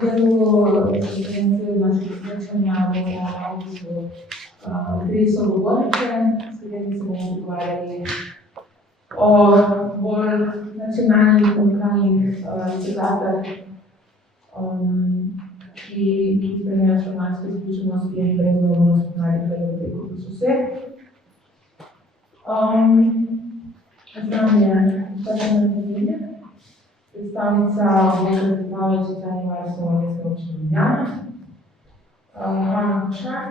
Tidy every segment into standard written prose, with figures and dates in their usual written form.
Zdaj našega srečanja bomo tri sogovornice, s katerimi se bomo pogovarjali o bolj nacionalnih, lokalnih težavah, ki spremljajo slovansko izključenost in brezdomnost mladih v tej grupi sosed. Z nami je Tatjana Kozine, predstavnica oddelka za zdravje in socialno varstvo Mestne občine Ljubljana, Hana Košar,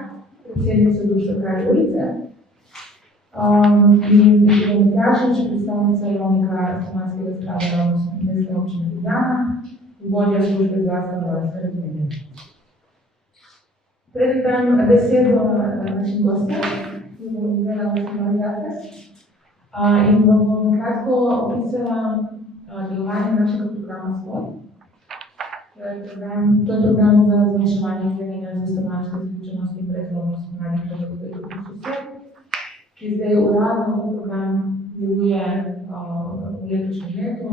predsednica Društva Kralji ulice, in Ivo Matjašič, predstavnica javnega stanovanjskega sklada Mestne občine Ljubljana, vodja službe zdravstveno varstva razmerja. Preden dajem besedo našim gostom, ki bomo vzela nacionalizacije, in vam bom kratko opisala delovanje našega programa SPOT. To je program za zmanjševanje tveganja za stanovanjsko izključenost in brezdomnost mladih v tej grupi sosed, ki zdaj uradno program deluje v letošnjem letu.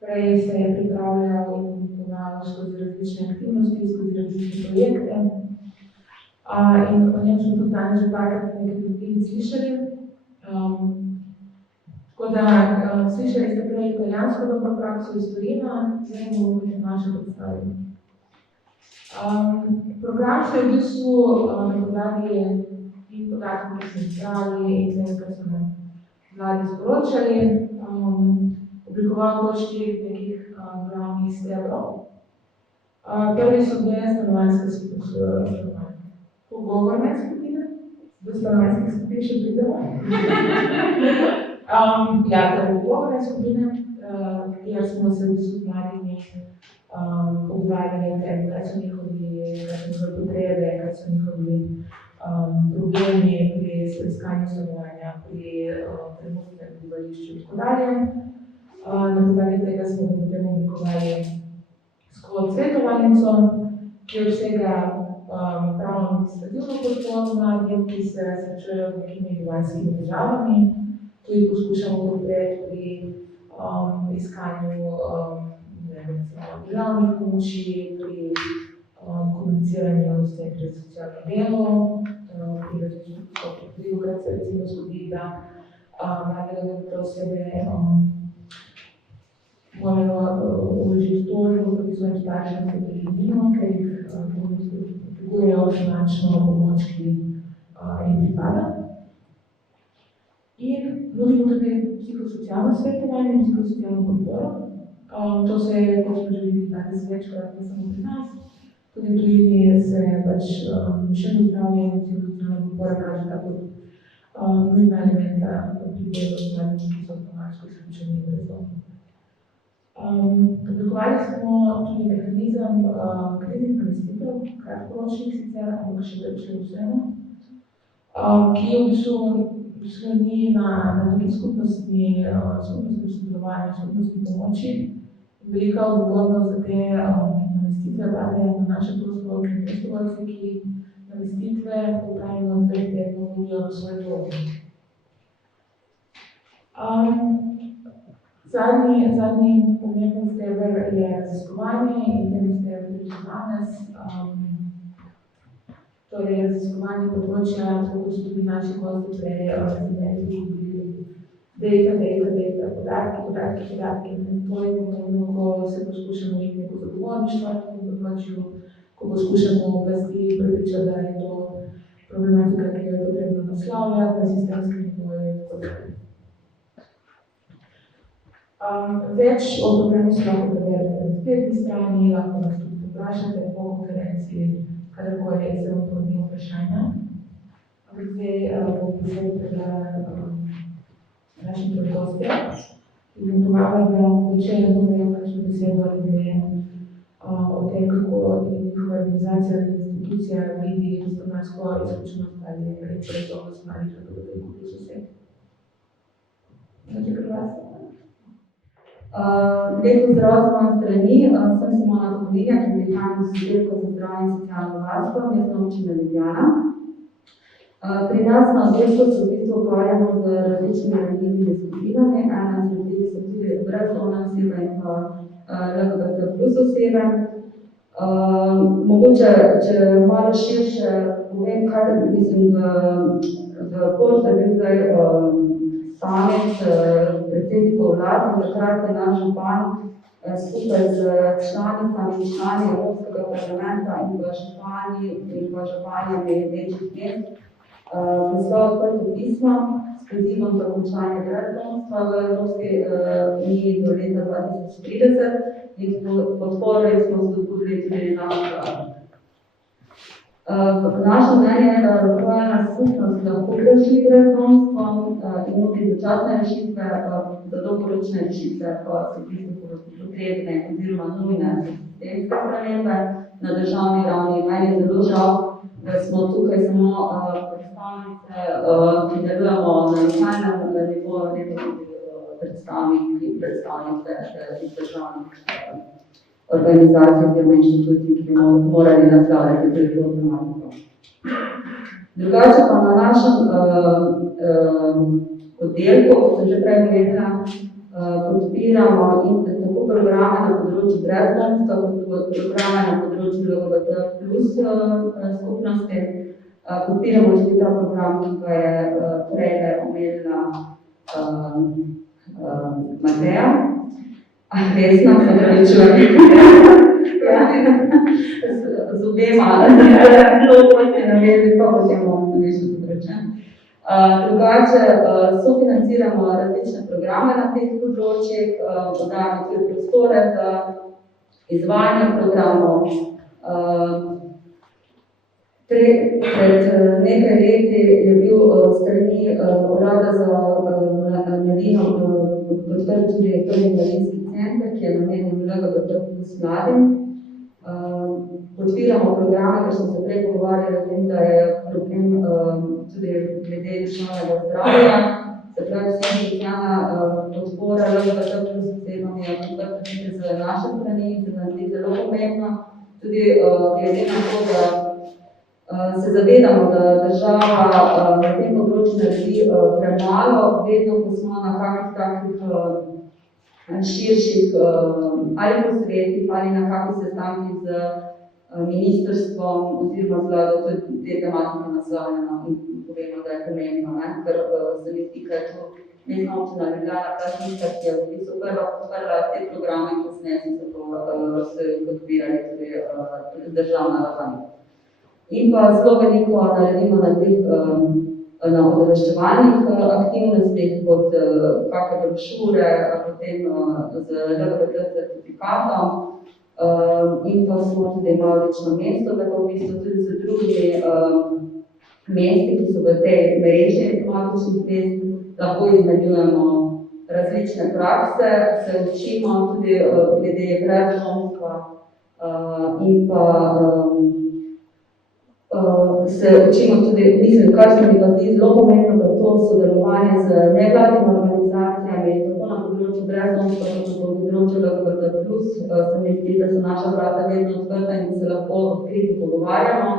Prej se je pripravljal in oblikoval skozi različne aktivnosti, skozi različne projekte. In o njem smo tudi danes že parkrat nekaj ljudi slišali. Tako da slišali ste prej italijansko dobro prakso iz Torina, zdaj bomo še naše predstavili. Program se je v bistvu na podlagi in podatkov, ki smo zbrali in tega, kar so nam mladi sporočali, oblikoval do 4 nekih glavnih stebrov. Prvi so dve stanovanjske pogovorne skupine, do stanovanjskih skupin še pridemo. Pogovorne skupine, kjer smo se v bistvu mladimi pogovarjali o tem, kaj so njihove potrebe, kaj so njihovi problemi pri iskanju stanovanja, pri trenutnem bivališču in tako dalje. Na podlagi tega smo potem oblikovali SKOT svetovalnico, ki obsega pravno administrativno podporo mladim, ki se srečujejo z nekimi bivanjskimi težavami. Tudi poskušamo podpreti pri iskanju državnih pomoči, pri komuniciranju s centri za socialno delo, pri različnih postopkih. Velikokrat se recimo zgodi, da mladega LGBT osebe morajo vložiti tožbo proti svojim staršem za preživnino, ker jih potrebujejo finančno pomoč, ki jim pripada. In nudimo tudi psihosocialno svetovanje in psihosocialno podporo. To se je, kot smo že videli, danes večkrat, ne samo pri nas. Tudi v tujini se duševno zdravje in psihosocialna podpora kažeta kot nujna elementa pri delu z mladimi, ki so stanovanjsko izključeni in brezdomni. Oblikovali smo tudi mehanizem kriznih namestitev, kratkoročnih sicer, ampak še vseeno, ki v bistvu sloni na neki skupnostni sodelovanju, skupnostni pomoči. Velika odgovornost za te namestitve pade na naše prostovoljke in prostovoljce, ki namestitve v trajanju 2 tednov vodijo v svoj dom. Zadnji pomemben steber je raziskovanje in temu stebru tudi danes. Torej, raziskovanje področja, tako kot so tudi naši gosti prej razumeli, data, podatki. To je pomembno, ko se poskušamo iti neko zagovorništvo na tem področju, ko poskušamo oblasti prepričati, da je to problematika, ki jo je potrebno naslavljati na sistemskem nivoju in tako dalje. Več o programu se lahko preberete na spletni strani, lahko nas tudi vprašate po konferenciji, kadarkoli se vam porodi vprašanja. Ampak zdaj bom besedo predala našim predgostjem, ki bom povabila, da večer povedo kakšno besedo ali dve o tem, kako je njihova organizacija ali institucija vidi stanovanjsko izključenost ali brezdomnost mladih v tej grupi sosed. Začekaj vas? Lep pozdrav z moje strani, sem Simona Topolinjak in prihajam iz oddelka za zdravje in socialno varstvo Mestne občine Ljubljana. Pri nas na oddelku se v bistvu ukvarjamo z različnimi ranljivimi skupinami, ena izmed teh so tudi brezdomne osebe in pa LGBT plus osebe. Mogoče, če malo širše povem, kaj mislim v Portu je bil zdaj samec predsednikov vlade, takrat je naš župan skupaj z članicami in člani Evropskega parlamenta in županjami večjih mest poslal odprto pismo s pozivom za končanje brezdomstva v Evropski uniji do leta 2030 in podporo smo spodbudili tudi naš vlad. Naše mnenje je, da lokalna skupnost lahko reši brezdomstvo in nudi začasne rešitve, za dolgoročne rešitve pa so v bistvu potrebne oziroma nujne sistemske spremembe na državni ravni. Meni je zelo žal, da smo tukaj samo predstavnice, ki delujemo na lokalnem nivoju, ne pa tudi predstavnice iz državnih organizacij oziroma inštitucij, ki bi morali naslavljati tudi to tematiko. Drugače pa na našem oddelku, kot sem že prej povedala, podpiramo tako programe na področju brezdomstva, kot programe na področju LGBT plus skupnosti. Podpiramo tudi ta program, ki ga je prej omenila Mateja. Vesna, se pravičujem. Z obema, logosti navezi, pa potem bomo nešto podrečen. Drugače, sofinanciramo različne programe na teh področjih, dodajamo tudi prostore za izvajanje programov. Pred nekaj leti je bil strani Urada za mladino odprt tudi prvi mladinski center, ki je namenjen LGBT plus mladim. Podpiramo programe, ker smo se prej pogovarjali o tem, da je problem tudi glede duševnega zdravja. Se pravi, socialna podpora LGBT plus osebam je podprta tudi z naše strani, se nam zdi zelo pomembno. Tudi glede na to, da se zavedamo, da država na tem področju naredi premalo, vedno, ko smo na kakih takih širših ali posvetih ali na kakih sestankih z ministrstvom oziroma z vlado, tudi te tematike naslavljamo in povemo, da je pomembno, ker se mi zdi, da je to Mestna občina Ljubljana ta tista, ki je v bistvu prva podprla te programe, kasneje so se podpirali tudi državna raven. In pa zelo veliko naredimo na teh ozaveščevalnih aktivnostih, kot kakšne brošure, potem z LGBT certifikatom, in pa smo tudi mavrično mesto, tako v bistvu tudi z drugimi mesti, ki so v tej mreži mavričnih mest, lahko izmenjujemo različne prakse, se učimo tudi glede brezdomstva in pa se učimo tudi, mislim, kar se mi pa zdi zelo pomembno, da to sodelovanje z nevladnimi organizacijami, tako na področju brezdomstva, kot na področju LGBT plus, se mi zdi, da so naša vrata vedno odprta in se lahko odkrito pogovarjamo.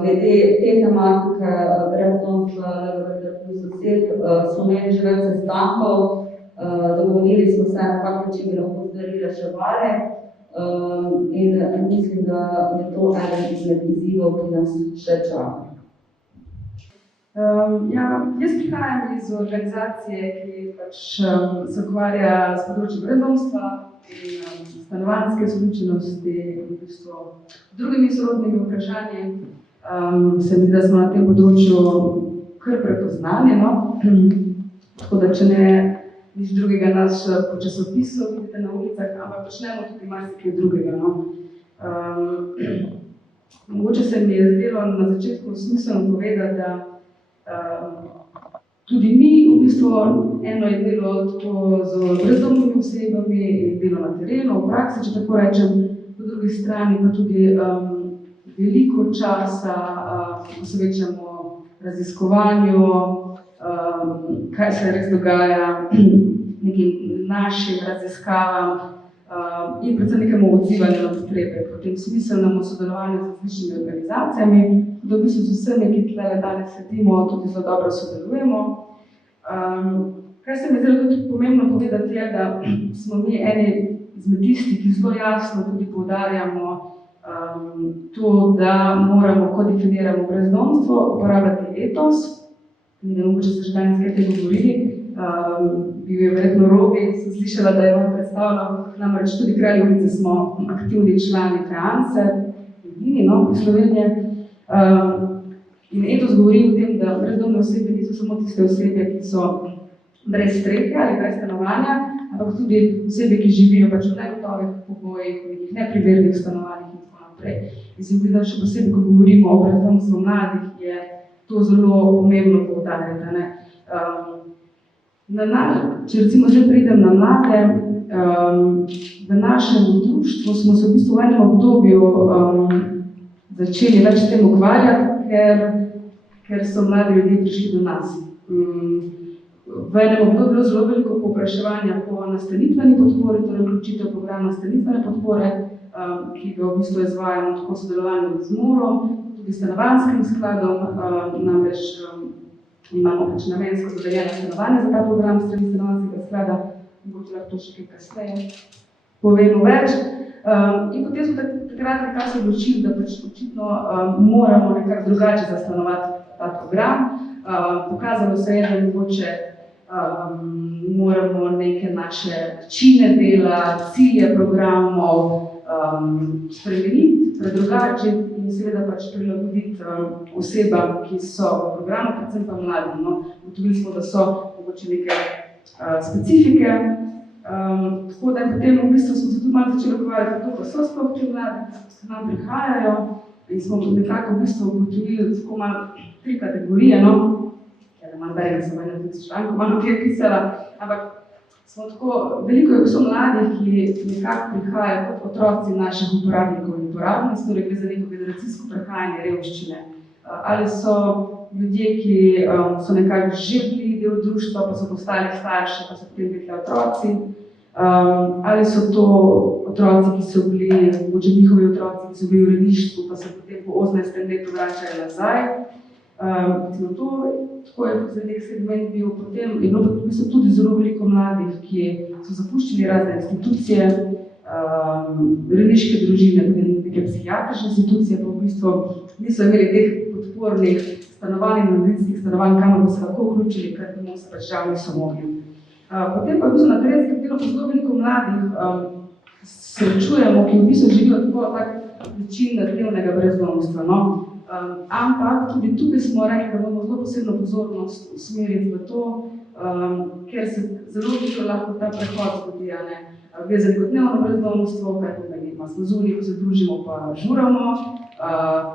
Glede te tematike brezdomstva, LGBT plus oseb, smo imeli že več sestankov, dogovorili smo se, na kak način bi lahko stvari reševali. In mislim, da je to eden izmed izzivov, ki nas še čaka. Jaz prihajam iz organizacije, ki se ukvarja s področjem brezdomstva in stanovanjske izključenosti in v bistvu drugimi sorodnimi vprašanji. Se mi zdi, da smo na tem področju kar prepoznani, no? Tako da če ne nič drugega nas po časopisu vidite na ulicah, ampak počnemo tudi marsikaj drugega, no? Mogoče se mi je zdelo na začetku smiselno povedati, da tudi mi v bistvu eno je delo tako z brezdomnimi osebami in delo na terenu, v praksi, če tako rečem, po drugi strani pa tudi veliko časa posvečamo raziskovanju, kaj se res dogaja, nekim našim raziskavam in predvsem nekemu odzivanju na potrebe, potem smiselnemu sodelovanju z različnimi organizacijami, da v bistvu z vsemi, ki tukaj danes sedimo, tudi zelo dobro sodelujemo. Kar se mi zdelo tudi pomembno povedati je, da smo mi eni izmed tistih, ki zelo jasno tudi poudarjamo to, da moramo, ko definiramo brezdomstvo, uporabljati etos. Ne vem, mogoče ste že danes kaj tega govorili. Bil je verjetno Robi, sem slišala, da je vam predstavljal, namreč tudi Kralji ulice smo aktivni člani Kreance, edini, v Sloveniji. In etos govori o tem, da brezdomne osebe niso samo tiste osebe, ki so brez strehe ali brez stanovanja, ampak tudi osebe, ki živijo pač v negotovih pogojih, v nekih neprimernih stanovanjih in tako naprej. In se mi zdi, da še posebej, ko govorimo o brezdomstvu mladih, je to zelo pomembno poudarjati. Če recimo zdaj pridem na mlade, v našem društvu smo se v bistvu v enem obdobju začeli več s tem ukvarjati, ker so mladi ljudje prišli do nas. V enem obdobju zelo veliko povpraševanja po nastanitveni podpori, torej vključitev program nastanitvene podpore, ki ga v bistvu izvajamo tako sodelovanjem z MOL-om, tudi stanovanjskim skladom, namreč imamo pač namensko dodeljeno stanovanje za ta program strani stanovanjskega sklada, mogoče lahko to še kaj kasneje povemo več. In potem smo takrat nekako se odločili, da pač očitno moramo nekako drugače zastanovati ta program. Pokazalo se je, da mogoče moramo neke naše načine dela, cilje programov spremeniti, predrugačiti in seveda pač prilagoditi osebam, ki so v programu, predvsem pa mladim. Ugotovili smo, da so mogoče neke specifike. Tako da potem v bistvu smo se tudi malo začeli ukvarjati, kako so sploh ti mladi, ki nam prihajajo in smo nekako v bistvu ugotovili tako malo 3 kategorije, malo berem, sem eno tudi članko, malo kaj pisala, ampak smo tako, veliko je v bistvu mladih, ki nekako prihajajo kot otroci naših uporabnikov in uporabnic, torej gre za neko generacijsko prehajanje revščine. Ali so ljudje, ki so nekako že bili del društva, pa so postali starši, pa so potem bili otroci, ali so to otroci, ki so bili, mogoče njihovi otroci, ki so bili v rejništvu, pa so potem po 18. letu vračali nazaj. Tako je za nek segment bil potem, je bilo v bistvu tudi zelo veliko mladih, ki so zapuščali razne institucije, rejniške družine, tudi neke psihiatrične institucije, pa v bistvu niso imeli teh podpornih stanovanj in invalidskih stanovanj, kamor bi se lahko vključili, ker domov se pač žal niso mogli. Potem pa v bistvu na Terenskem delu zelo veliko mladih srečujemo, ki v bistvu živijo tako tak način dnevnega brezdomstva. Ampak tudi tukaj smo rekli, da bomo zelo posebno pozornost usmeriti v to, ker se zelo veliko lahko ta prehod zgodi. Gre za neko dnevno brezdomstvo, kaj pomeni, smo zunaj, ko se družimo, pa žuramo,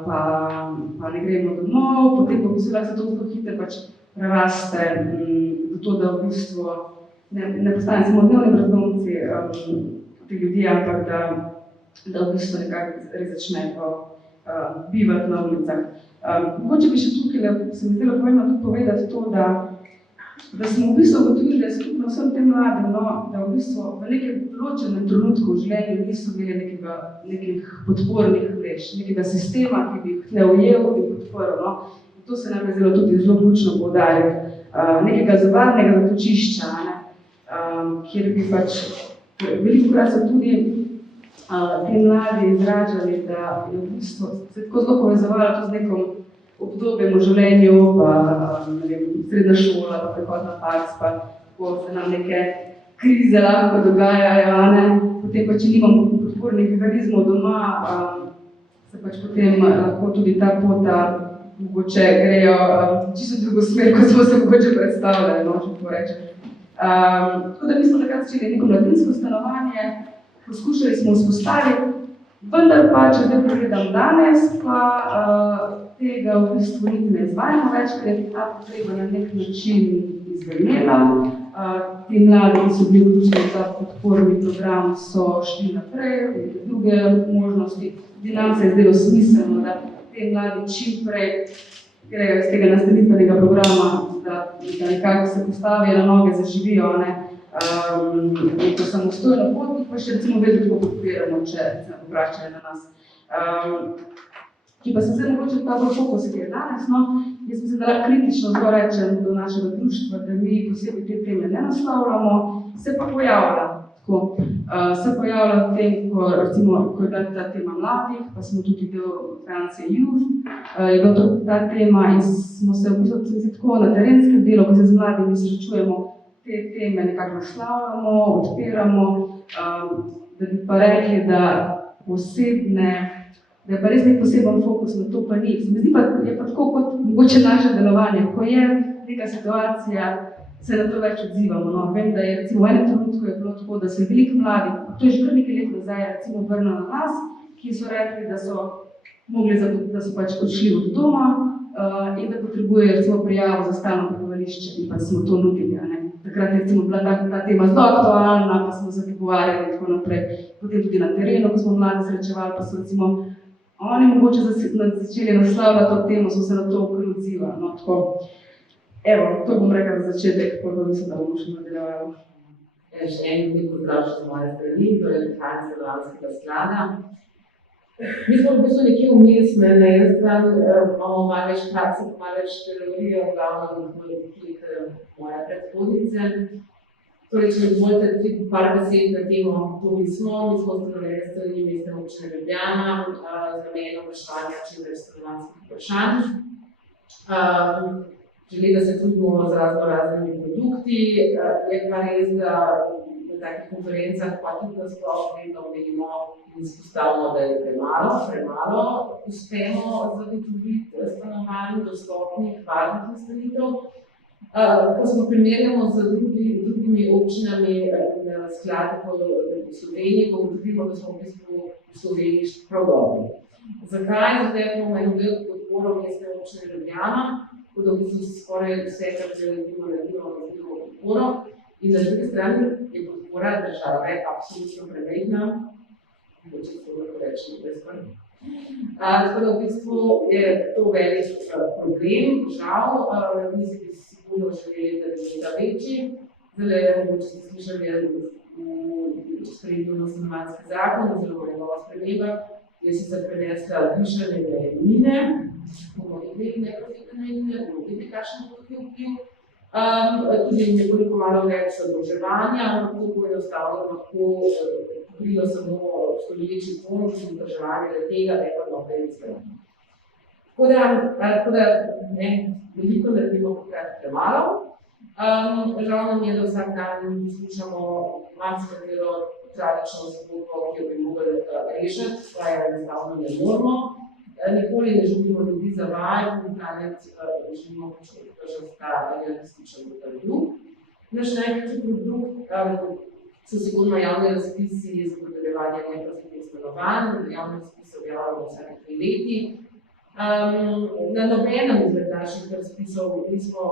pa ne gremo domov, potem pa se to zelo hitro pač preraste v to, da v bistvu ne postane samo dnevni brezdomci ti ljudje, ampak da v bistvu nekako res začnejo bivati na ulicah. Mogoče bi še tukaj, se mi zdelo pomembno tudi povedati to, da smo v bistvu ugotovili, da je skupno vsem tem mladim, da v bistvu v nekem določenem trenutku v življenju niso imeli nekih podpornih mrež, nekega sistema, ki bi jih ne ujel in podporil. To se nam je zdelo tudi zelo ključno poudariti. Nekega zavarnega zatočišča, kjer bi pač velikokrat so tudi ti mladi izražali, da je v bistvu se tako zelo povezovalo to z nekom obdobjem v življenju, pa srednja šola, pa prehod na faks, pa ko se nam neke krize lahko dogajajo, potem pa če nimamo podpornih mehanizmov doma, se pač potem lahko tudi ta pota mogoče grejo čisto drugo smer, kot smo se mogoče predstavljali, če to rečem. Tako da mi smo takrat začeli neko mladinsko stanovanje, poskušali smo vzpostaviti, vendar pa, če zdaj pogledam danes, pa tega v bistvu niti ne izvajamo več, ker je ta potreba na nek način izvenela. Ti mladi, ki so bili vključeni v ta podporni program, so šli naprej, v druge možnosti. Tudi nam se je zdelo smiselno, da ti mladi čim prej grejo iz tega nastanitvenega programa, da nekako se postavijo na noge, zaživijo, neko samostojno pot, pa še recimo vedno tako podpiramo, če se obračajo na nas. Ki pa se zdaj mogoče ta bolj fokus, ki je danes, jaz mislim, da kritično zelo rečem do našega društva, da mi posebej te teme ne naslavljamo, se pa pojavlja. Tako, se pojavlja v tem, recimo, ko je bila ta tema mladih, pa smo tudi del Francije Youth, je bila ta tema in smo se v bistvu tako na terenskem delu, ko se z mladimi srečujemo, te teme nekako naslavljamo, odpiramo, da bi pa rekli, da je pa res nek poseben fokus na to pa ni. Se mi zdi pa, je pa tako kot mogoče naše delovanje, ko je neka situacija, se na to več odzivamo. No. Vem, da je recimo v enem trenutku je bilo tako, da se je veliko mladih, to je že kar nekaj let nazaj, recimo vrnilo na nas, ki so rekli, da so pač odšli od doma in da potrebujejo recimo prijavo za stalno prebivališče in pa smo to nudili. Takrat je recimo bila ta tema zelo aktualna, pa smo se pogovarjali in tako naprej. Potem tudi na terenu, ko smo mladi srečevali, pa so recimo oni mogoče začeli naslavljati to temo, so se na to odzivali. No, tako. Evo, to bom rekla za začetek, pa mislim, da bomo še nadaljevali. Še en ljudi pozdrav še z moje strani, torej Mehanice Dolanskega sklada. Mi smo v bistvu nekje vmes, na eni strani imamo malo več prakse, pa malo več teorije, glavno tudi moje predhodnice. Torej, če mi dovolite par besed na temo, kdo mi smo ustanovljeni strani Mestne občine Ljubljana, z namenom reševanja čim več stanovanjskih vprašanj. Že leta se trudimo z raznimi produkti, je pa res, da na takih konferencah pa tudi nasploh vedno omenimo in izpostavimo, da je premalo uspemo zagotoviti stanovanj, dostopnih, varnih nastanitev. Ko smo primerjamo z drugimi občinami na skladu po Sloveniji, pa ugotovimo, da smo v bistvu v Sloveniji prav dobri. Zakaj? Zato imamo eno veliko podporo Mestne občine Ljubljana, tako da v bistvu skoraj vse, kar želimo naredimo podporo. In na drugi strani je podpora države absolutno premajhna, mogoče to lahko rečemo brez prvi. Tako da v bistvu je to velik problem, žal, mi si bi sigurno želeli, da bi bila večji. Zdaj, mogoče ste slišali v spremljivo stanovanjski zakon, oziroma njegova sprememba, je sicer prenesla višanje najemnine, bomo videli neprofitne najemnine, bomo videli, kakšen bo tudi vpliv. Tudi nekoliko malo več zadolževanja, ampak to enostavno lahko pokrilo samo obstoječi fond in vzdrževanje tega, ne pa nove izgradnje. Tako da veliko naredimo pokrat premalo. Žal nam je, da vsak dan poslušamo marsikatero tragično zgodbo, ki jo bi mogli rešiti, pa je enostavno ne moremo. Nikoli ne želimo ljudi zavajati, želimo držati ta realističen drug. Naš največji produkt so sigurno javni razpisi za podeljevanje neprofitnih stanovanj, javni razpisi objavljamo vsake 3 leti. Na nobenem izmed naših razpisov nismo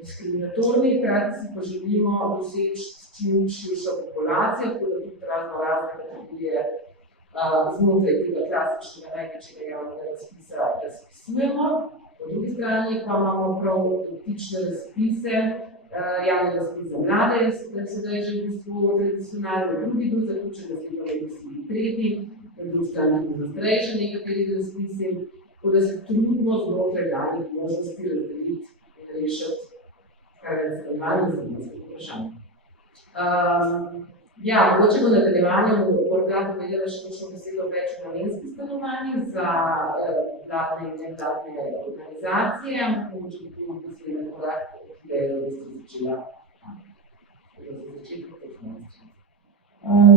diskriminatorni, hkrati si pa želimo doseči čim širšo populacijo, tako da tudi razne kategorije znotraj tega klasičnega največjega javnega razpisa razpisujemo. Po drugi strani pa imamo prav dotične razpise, javni razpis za mlade, sedaj že v bistvu tradicionalno, drugi bil zaključen, naslednjo leto sledi tretji, na drugi strani tudi za starejše nekateri razpisi, tako da se trudimo znotraj danih možnosti razdeliti in rešiti kar je stanovanj in stanovanjskih vprašanj. Mogoče bo nadaljevanje morda povedala še kakšno besedo več o namenskih stanovanjih za vladne in nevladne organizacije, ampak mogoče bi tudi naslednji korak, ki ga je v bistvu začela za začetek tehnologije.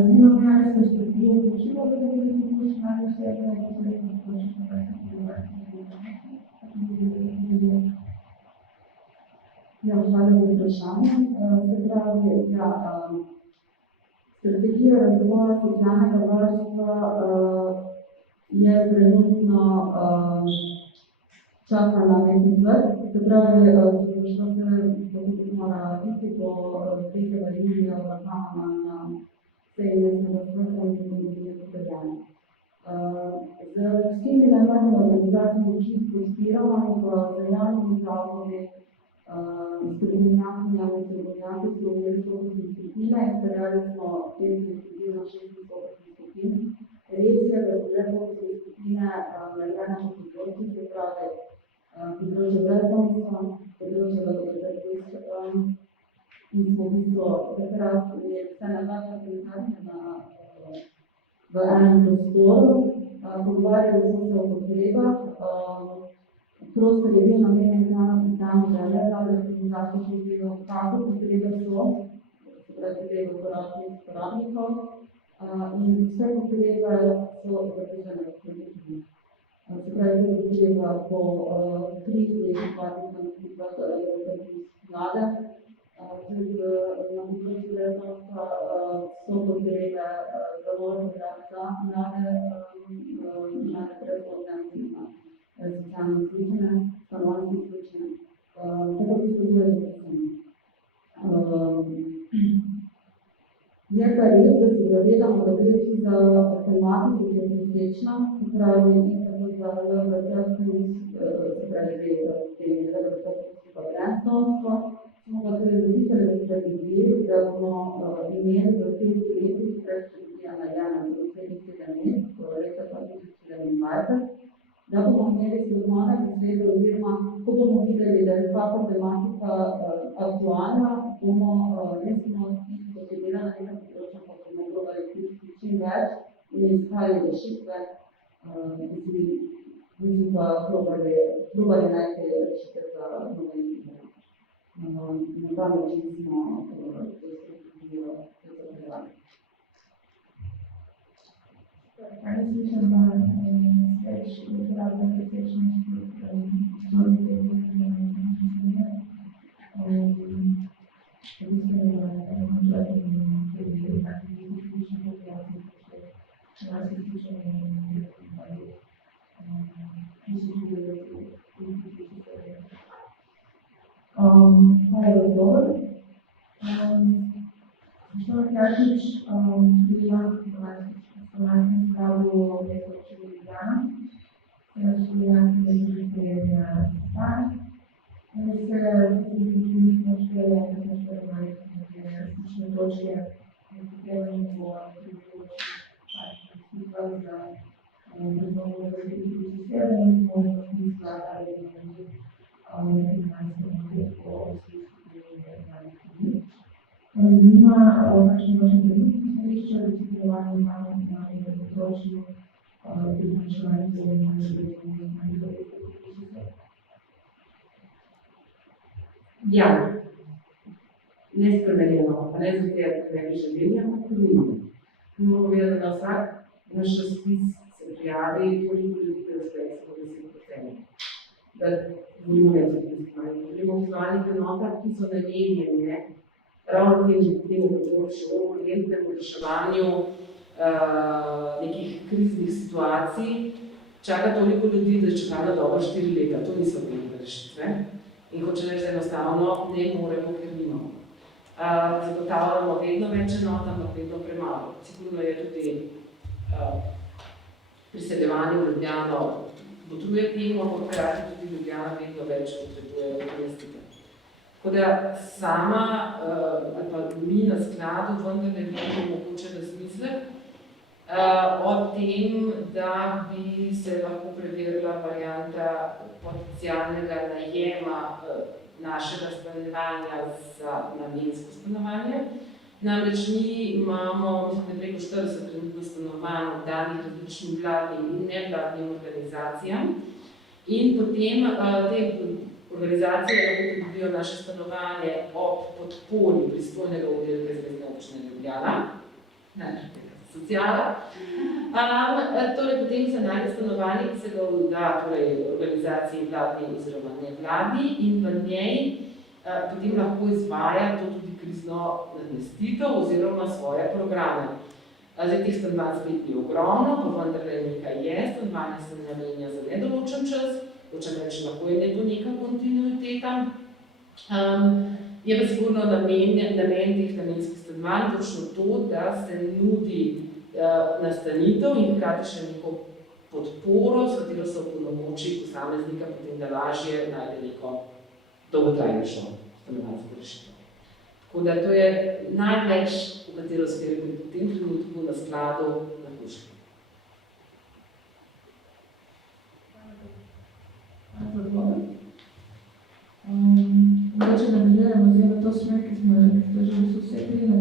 Zanima me, ali ste študije vključilo, da bi bili vključeni vse, kaj je potrebno vključiti, kaj se vključiti. Hvala za vprašanje. Se pravi, strategija razvoja socialnega varstva je trenutno čaka na mestni svet. Se pravi, što se tudi mora iti po 3. junija vrhama na seji mestnega sveta in tudi bude potrjeno. Z vsemi nevladnimi organizacijami, ki jih podpiramo, z javnimi zavodi, strokovnjakami, strokovnjaki fokusne skupine, izpeljali smo 6 fokusnih skupin. Res je, da so fokusne skupine narejene po področju, se pravi področje brezdomstva, področje LGBT+, in smo v bistvu takrat je vse na dva organizacija v enem prostoru, pogovarjali smo se o potrebah. Prostor je bil namenjen znamo, da je nevladne organizacije povedal, kako potrebe so, potrebe uporabnikov, in vse potrebe so zapisane v politiki. Se pravi, da je potreba po kriznih vlade, tudi na področju brezdomstva so potrebe zelo za mlade brezdomne oziroma socialno izključene, stanovanje izključene, tako da se tudi zapisane. Je pa res, da se zavedamo, da gre tudi za tematiko, ki je kompleksa, se pravi, za LGBT+, se pravi, LGBT+ pa brezdomstvo, smo pa torej zapisali, da bomo imeli v teh letih strategija najavljena za naslednjih 7 let, leta 2027, da bomo imeli strokovne poslede oziroma, ko bomo videli, da je ta problematika aktualna, bomo ne samo kot je bila na nekem področju, pa bomo probali čim več in iskali rešitve, ki pa probali najti rešitve za nove izbire. Na ta način smo to strategijo zapeljali. Kaj slišam, da več uporabne presečnosti Hvala za odgovor. Gospod Kjartič, pridelam v Stanovanjskem skladu mesta občine Ljubljana, Ljubljanske metropolitne stan. Se različne točke potrebujemo po za razvojno različnih sistemov in možnosti skladali Zanima, kakšno vaše trenutno stališče, da se delovanje na področju pri zmanjševanju Ja, nespremenjeno, pa ne zato, ker ne bi želeli, ampak nimamo. Moramo povedati, da vsak naš razpis se prijavi toliko ljudi, da se samo 10%. Da govorimo ne za poslovanje, govorimo o poslovnih enotah, ki so namenjene ravno temu področju, o urgentnemu reševanju nekih kriznih situacij. Čaka toliko ljudi, da čaka na dobro 4 leta, to niso urgentne rešitve. In hoče reči, da enostavno ne moremo, ker nimamo. Zagotavljamo vedno več enot, ampak vedno premalo. Sigurno je tudi priseljevanje v Ljubljano botruje temu, ampak hkrati tudi Ljubljana vedno več potrebuje namestitev. Tako da sama ali pa mi na skladu vendarle vidimo mogoče razmislek o tem, da bi se lahko preverila varianta potencialnega najema našega stanovanja za namensko stanovanje. Namreč mi imamo, mislim, preko 40 trenutno stanovanj danih različnim vladnim in nevladnim organizacijam in potem te organizacije lahko dobijo naše stanovanje ob podpori pristojnega oddelka Zvezne občine Ljubljana, sociala. Torej, potem se najde stanovanje, ki se ga odda organizaciji vladni oziroma nevladni in v njej potem lahko izvaja to tudi krizno namestitev oziroma svoje programe. Zdaj, teh stanovanj spet ni ogromno, pa vendarle nekaj je, stanovanje se namenja za nedoločen čas, hočem reči, lahko je neka kontinuiteta. Je pa sigurno namen teh namenskih stanovanj točno to, da se nudi nastanitev in hkrati še neko podporo, s katero se opolnomoči posameznika potem, da lažje najde neko dolgotrajnejšo stanovanjsko rešitev. Tako da to je največ, v katero smer bi v tem trenutku na skladu lahko šli. Hvala za odgovor. Mogoče nadaljujemo zdaj v to smer, ki smo že vse sekli, na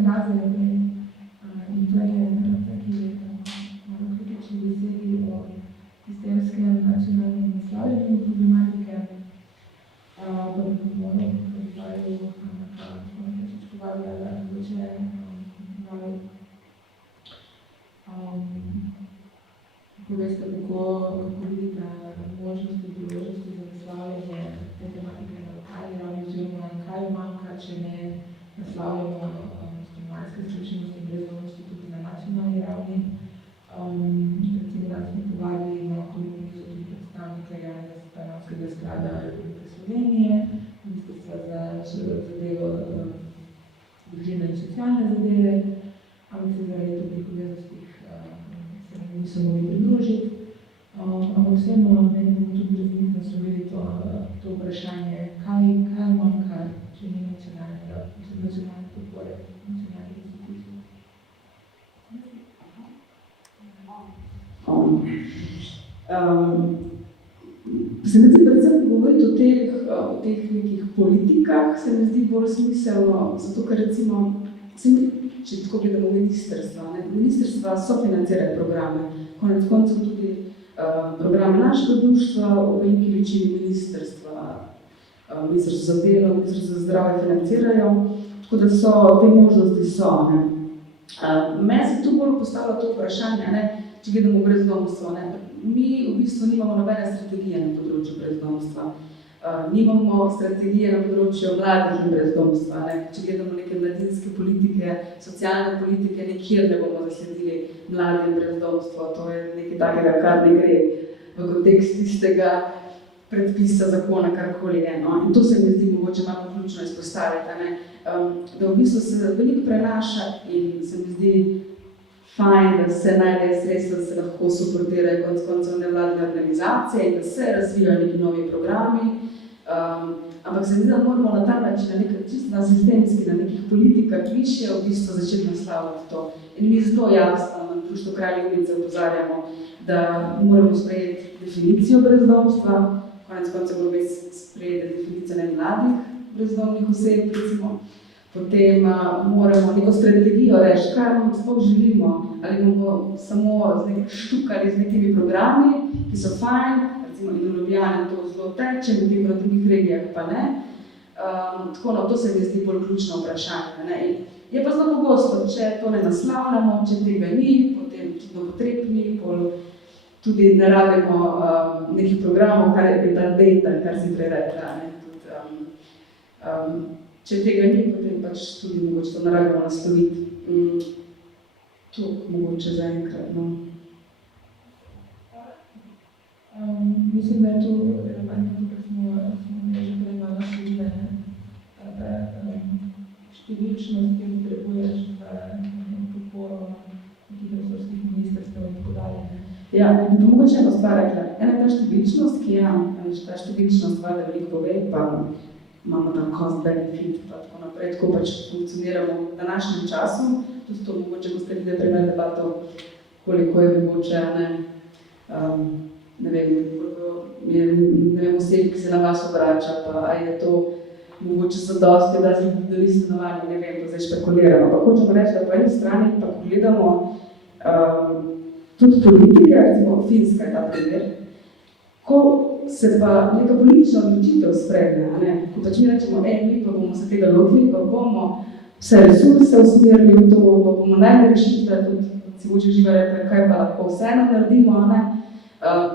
tiče novih. Poveste, kako vidite možnosti, priložnosti za naslavljanje te tematike na lokalni ravni, oziroma kaj manjka, če ne naslavljamo stanovanjske izključenosti in brezdomnosti tudi na nacionalni ravni. Recimo, da smo povabili na komuniki so tudi predstavnike javnega stanovanjskega sklada Republike Slovenije, Ministrstva za delo, družino in socialne zadeve, ampak se zaradi teh obveznosti se nam niso mogli pridružiti. Ampak vseeno meni bomo tudi razumeti naslovili to vprašanje, kaj manjka, če ni nacionalne podpore nacionalnih institucij. Se mi zdi predvsem govoriti o teh nekih politikah, se mi zdi bolj smiselno, zato ker recimo, če tako gledamo ministrstva sofinancirajo programe, konec koncev tudi programe našega društva, v veliki večini ministrstva za delo, ministrstvo za zdravje financirajo, tako da so te možnosti so. Meni se tu bolj postavlja to vprašanje, če gledamo brezdomstvo. Mi v bistvu nimamo nobene strategije na področju brezdomstva. Nimamo strategije na področju mladih in brezdomstva. Če gledamo neke mladinske politike, socialne politike, nikjer ne bomo zasledili mladi in brezdomstvo. To je nekaj takega, kar ne gre v kontekst tistega predpisa, zakona, karkoli je. In to se mi zdi mogoče malo ključno izpostaviti, da v bistvu se veliko prenaša in se mi zdi fajn, da se najdejo sredstva, da se lahko suportirajo konec koncev nevladne organizacije in da se razvijajo neki novi programi. Ampak se mi zdi, da moramo na ta način, čisto na sistemski, na nekih politikah više v bistvu začeti naslavljati to. In mi zelo jasno na Društvu Kralji ulice opozarjamo, da moramo sprejeti definicijo brezdomstva, konec koncev moramo sprejeti definicijo mladih brezdomnih oseb, recimo. Potem moramo neko strategijo reči, kaj nam sploh želimo, ali bomo samo štukali z nekimi programi, ki so fajn, recimo in v Ljubljani to zelo teče, medtem na drugih regijah pa ne. To se mi zdi bolj ključno vprašanje. In je pa zelo pogosto, če to ne naslavljamo, če tega ni, potem tudi potrebni, tudi ne rabimo nekih programov, kar je ta data, kar si prej rekla. Če tega ni, potem pač tudi mogoče to ne rabimo nasloviti. Toliko mogoče zaenkrat. Mislim, da je to relevantno, ker smo že prej malo naslovili, da številčnost, ki jo potrebuješ za podporo nekih resorskih ministrstev in tako dalje. Ja, bi pa mogoče eno stvar rekla. Ena ta številčnost, ki ta številčnost vlada veliko pove, pa imamo tam cost benefit, pa tako naprej, tako pač funkcioniramo v današnjem času. Tudi to mogoče boste videli primer debato, koliko je mogoče, ne vem, oseb, ki se na vas obrača, pa je to mogoče zadosti, da se dodali stanovanje, ne vem, to zdaj špekuliramo. Pa hočemo reči, da po eni strani pa gledamo tudi politike, recimo Finska je ta primer, ko se pa neka politična odločitev sprejme, ko pač mi rečemo, mi pa bomo se tega lotili, pa bomo vse resurse usmerili v to, pa bomo najde rešitve, tudi si moče živa rekla, kaj pa lahko vseeno naredimo,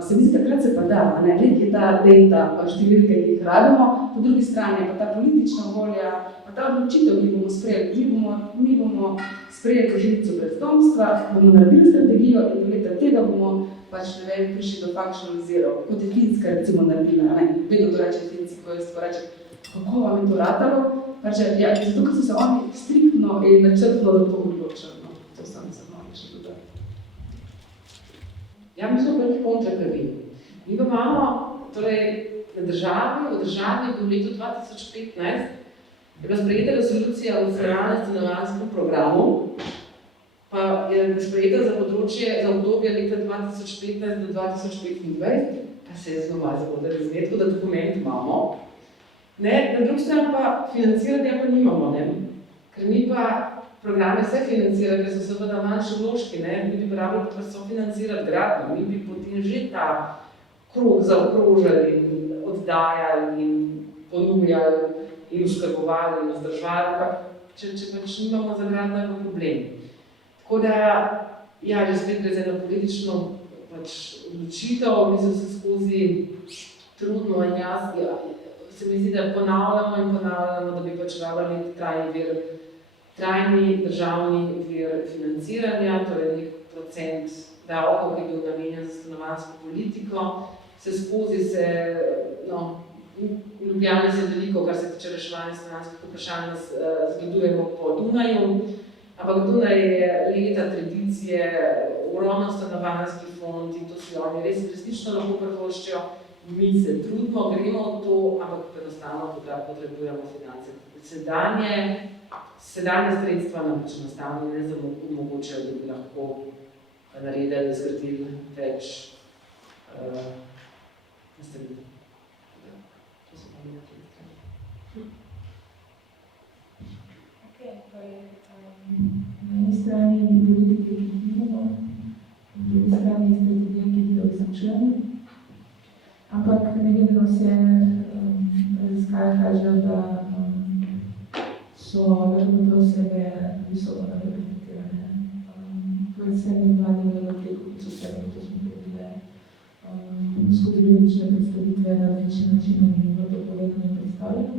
se mi zdi, takrat se pa da, nekaj ta data, pa številke, ki jih rabimo, po drugi strani pa ta politična volja, pa ta odločitev, ki bomo sprejeli, mi bomo sprejeli želico brezdomstva, bomo naredili strategijo in do leta tega bomo pač, ne vem, prišli do functionalizirov, kot je Finska recimo naredila, vedno to reče Finci, ko jaz to reče, kako vam je to ratalo, reče, ja, zato, ker so se oni striktno in načrtno za to odločili, to sem se malo še dodati. Ja, mi smo prvi kontrakrvi. Mi pa imamo, torej, v državi v letu 2015 je bila sprejeta resolucija o nacionalnem stanovanjskem programu, pa je sprejeta za področje za obdobje leta 2015 do 2025, pa se je zelo malo zavodili razmet, da dokument imamo. Na drugi strani pa financiranja pa nimamo, ker mi pa programe se financirajo, ker so seveda manjši vložki, mi bi pravili pa sofinancirati gradnjo, mi bi potem že ta krog zaokrožili in oddajali in ponujali in uskrbovali in vzdrževali, pa če pač nimamo zagradnega problem. Tako da, ja, že spet gre za eno politično pač odločitev, mi se skozi trudno in jaz, se mi zdi, da ponavljamo in ponavljamo, da bi pač rabili trajni državni vir financiranja, torej nek procent davkov, ki je bil namenjen za stanovanjsko politiko, v Ljubljani se veliko, kar se tiče reševanja stanovanjskih vprašanj, zgledujemo po Dunaju, ampak Dunaj je leta tradicije, ogromno stanovanjski fond in to si oni resnično lahko privoščijo. Mi se trudimo, gremo v to, ampak enostavno potrebujemo finance. Sedanje sredstva nam pač enostavno ne omogočajo, da bi lahko naredili, zgradili več nastavitev. To so pa mi na tej strani. Na eni strani je politike, ki jih imamo, na drugi strani je strategija, ki jih uresničujemo. Ampak ne glede na vse raziskave kažejo, da so LGBT osebe visoko nadreprezentirane. Predvsem in mladih LGBT, kot so vse, to smo dobile zgodovinične predstavitve na različne načine in bilo to povedano in predstavljeno.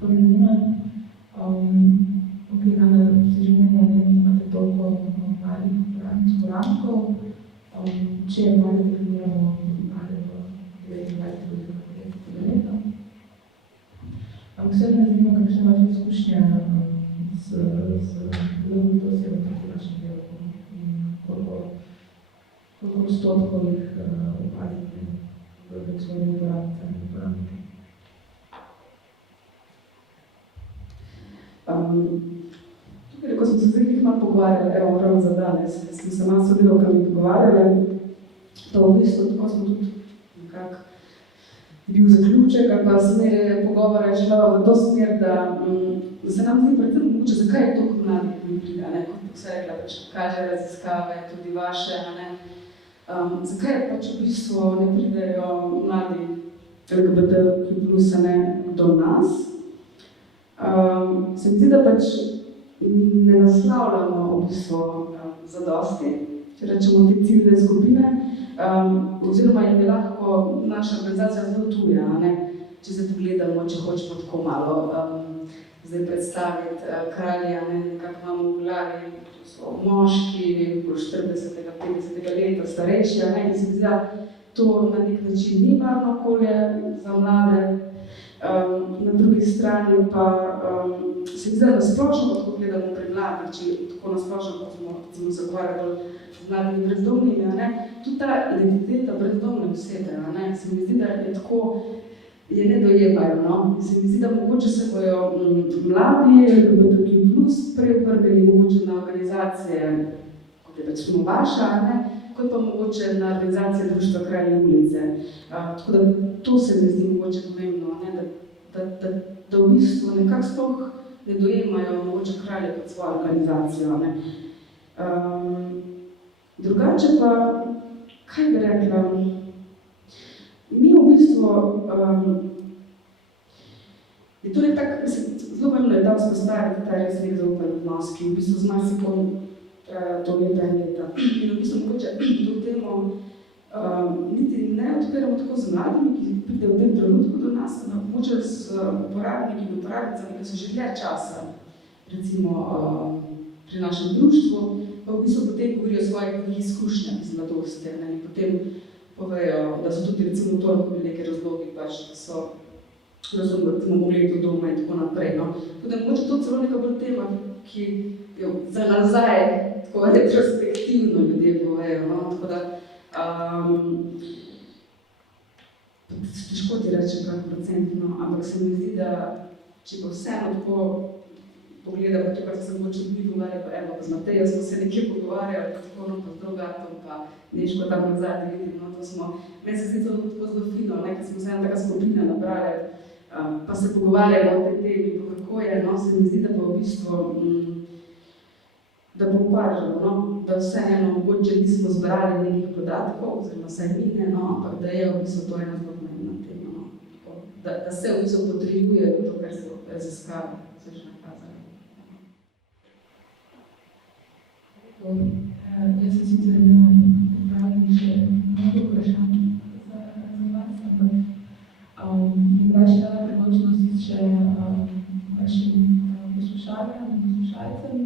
To me zanima. Okregane življenja, ne imate toliko mladih uporabnikov, če mlade definiramo mlade v 29 leta. Ampak vse me zanima, kakšne vaše izkušnje z LGBT osebami proti vašim delom in koliko odstotkov jih opazite v svojih uporabnicah in uporabnikih. Tukaj, ko smo se zdaj malo pogovarjali, evo, prav za danes, smo se malo sodelavkami pogovarjali, da v bistvu tako smo tudi nekako bil zaključek, ali pa smer pogovora je šla v to smer, da se nam zdi predvsem mogoče, zakaj je toliko mladih mi pride, ne, kot se rekla, pač kaže raziskave, tudi vaše, ne, zakaj pač v bistvu ne pridejo mladi LGBTQ+, ne, do nas. Se mi zdi, da pač ne naslavljamo v bistvu zadosti, če rečemo te ciljne skupine, oziroma jim je lahko naša organizacija zelo tuja, ne? Če se pogledamo, če hočemo tako malo zdaj predstaviti kralja, nekako imamo v glavi, to so moški, po 40. 50. leta, starejši, ne? In se mi zdi, da to na nek način ni varno okolje za mlade. Na drugi strani pa se mi zdi, da splošno, kot gledamo pri mladih, če tako nasplošno, kot smo se ukvarjali z mladimi brezdomnimi, ne, tudi ta identiteta brezdomne osebe, ne, se mi zdi, da je tako, je ne dojemajo, no. Se mi zdi, da mogoče se bojo mladi, LGBTQ+, prej obrnili mogoče na organizacije, kot je pač smo vaša, ne, kot pa mogoče na organizacije Društva Kralje ulice. Tako da to se mi zdi mogoče pomembno, ne, da v bistvu nekako sploh ne dojemajo mogoče kralje kot svojo organizacijo. Ne. Drugače pa, kaj bi rekla, mi v bistvu, je to nekako, zelo pomembno je da vzpostaviti ta res nek zaupen odnos, ki v bistvu z marsikom to leta in leta. In v bistvu mogoče to temo niti ne odpiramo tako z mladimi, ki pridejo v tem trenutku do nas, mogoče z uporabniki in uporabnicami, ki so že dlje časa, recimo pri našem društvu, pa v bistvu potem govorijo o svojih izkušnjah iz mladosti, ne, in potem povejo, da so tudi recimo to lahko bili neki razlogi, pač, da so recimo mogli iti doma in tako naprej. No. Potem mogoče to celo neka bolj tema, ki jo za nazaj, tako retrospektivno ljudje povejo, no, tako da težko ti rečem kak procentno, ampak se mi zdi, da če pa vseeno tako pogleda, pa to, kar se mogoče mi pogovarja, pa evo, pa z Matejo smo se nekje pogovarjali, tako no, pa z Drogatom, pa Neško tam nazaj vidim, no, to smo, meni se zdi to tako zelo fino, ne, ker smo se ena taka skupina nabrali, pa se pogovarjali o tej temi, pa kako je, no, se mi zdi, da pa v bistvu, da bo opažamo, no, da vseeno mogoče nismo zbrali nekih podatkov, oziroma saj mi ne, no, ampak da je v bistvu to ena zelo pomembna tema, no, da se v bistvu potrebuje to, kar so raziskave, se že nakazali. Jaz sem sicer imela pripravljeni še mnogo vprašanj za vas, ampak bi bila še dala priložnost še vašim poslušalkam in poslušalcem,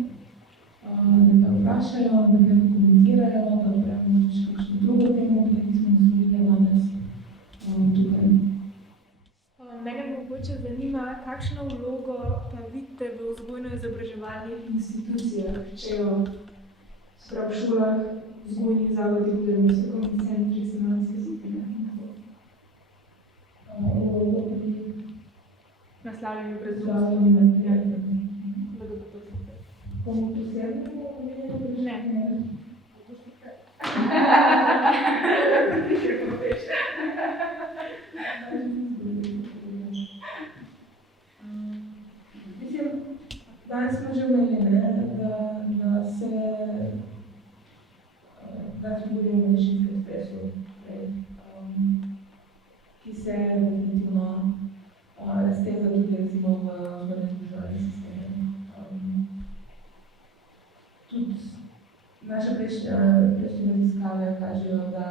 da me vprašajo, da me komentirajo, da odpremo še kakšno drugo temo, ki nismo naslovili danes tukaj. Mene mogoče zanima, kakšno vlogo pa vidite v vzgojno-izobraževalnih institucijah, če jo sprav v šolah, vzgojnih zavodih oziroma strokovnih centrih stanovanjske skupine. Vlogo pri Naslavljanju zdravstvenih materijalih. brezdomstva. Komu posebno omenjeno? Ne. Mislim, danes smo že omenili, da se govorimo o mešinskem stresu, ki se definitivno razteza tudi recimo v vzgojno-izobraževalnem sistemu. Tudi naše prejšnje raziskave kažejo, da